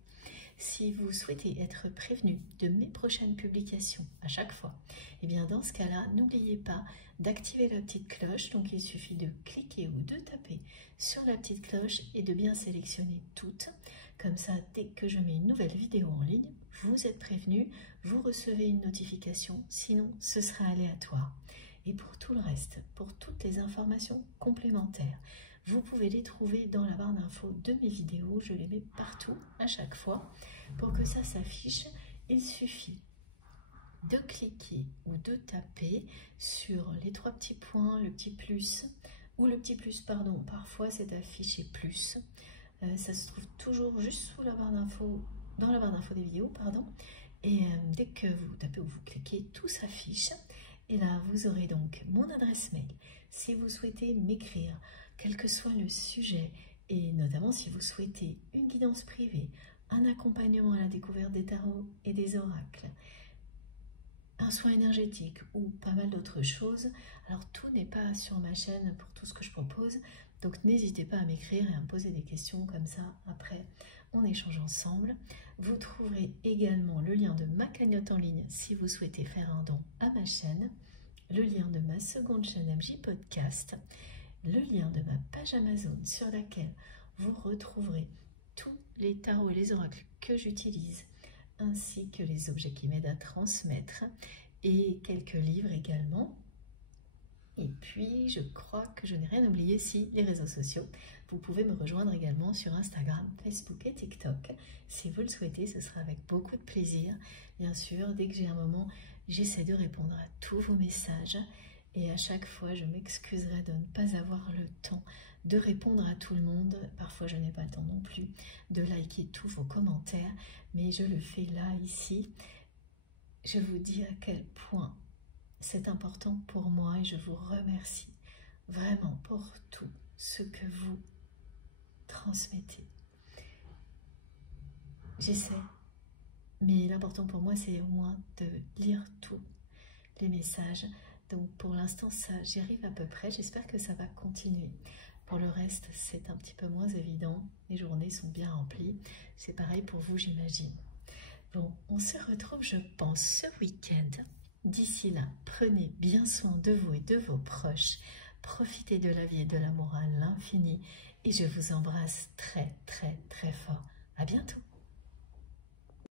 Si vous souhaitez être prévenu de mes prochaines publications à chaque fois, et bien dans ce cas-là, n'oubliez pas d'activer la petite cloche. Donc il suffit de cliquer ou de taper sur la petite cloche et de bien sélectionner toutes. Comme ça, dès que je mets une nouvelle vidéo en ligne, vous êtes prévenu, vous recevez une notification, sinon ce sera aléatoire. Et pour tout le reste, pour toutes les informations complémentaires, vous pouvez les trouver dans la barre d'infos de mes vidéos. Je les mets partout à chaque fois. Pour que ça s'affiche, il suffit de cliquer ou de taper sur les trois petits points, le petit plus ou le petit plus, pardon, parfois c'est affiché plus. Ça se trouve toujours juste sous la barre d'infos, dans la barre d'infos des vidéos, pardon. Et dès que vous tapez ou vous cliquez, tout s'affiche. Et là, vous aurez donc mon adresse mail. Si vous souhaitez m'écrire, quel que soit le sujet, et notamment si vous souhaitez une guidance privée, un accompagnement à la découverte des tarots et des oracles, un soin énergétique ou pas mal d'autres choses, alors tout n'est pas sur ma chaîne pour tout ce que je propose, donc n'hésitez pas à m'écrire et à me poser des questions comme ça, après on échange ensemble. Vous trouverez également le lien de ma cagnotte en ligne si vous souhaitez faire un don à ma chaîne, le lien de ma seconde chaîne MJ Podcast, le lien de ma page Amazon sur laquelle vous retrouverez tous les tarots et les oracles que j'utilise, ainsi que les objets qui m'aident à transmettre, et quelques livres également. Et puis, je crois que je n'ai rien oublié, si, les réseaux sociaux. Vous pouvez me rejoindre également sur Instagram, Facebook et TikTok. Si vous le souhaitez, ce sera avec beaucoup de plaisir. Bien sûr, dès que j'ai un moment, j'essaie de répondre à tous vos messages. Et à chaque fois, je m'excuserai de ne pas avoir le temps de répondre à tout le monde. Parfois, je n'ai pas le temps non plus de liker tous vos commentaires. Mais je le fais là, ici. Je vous dis à quel point c'est important pour moi et je vous remercie vraiment pour tout ce que vous transmettez. J'essaie, mais l'important pour moi, c'est au moins de lire tous les messages. Donc pour l'instant, ça, j'y arrive à peu près. J'espère que ça va continuer. Pour le reste, c'est un petit peu moins évident. Les journées sont bien remplies. C'est pareil pour vous, j'imagine. Bon, on se retrouve, je pense, ce week-end. D'ici là, prenez bien soin de vous et de vos proches. Profitez de la vie et de l'amour à l'infini. Et je vous embrasse très, très, très fort.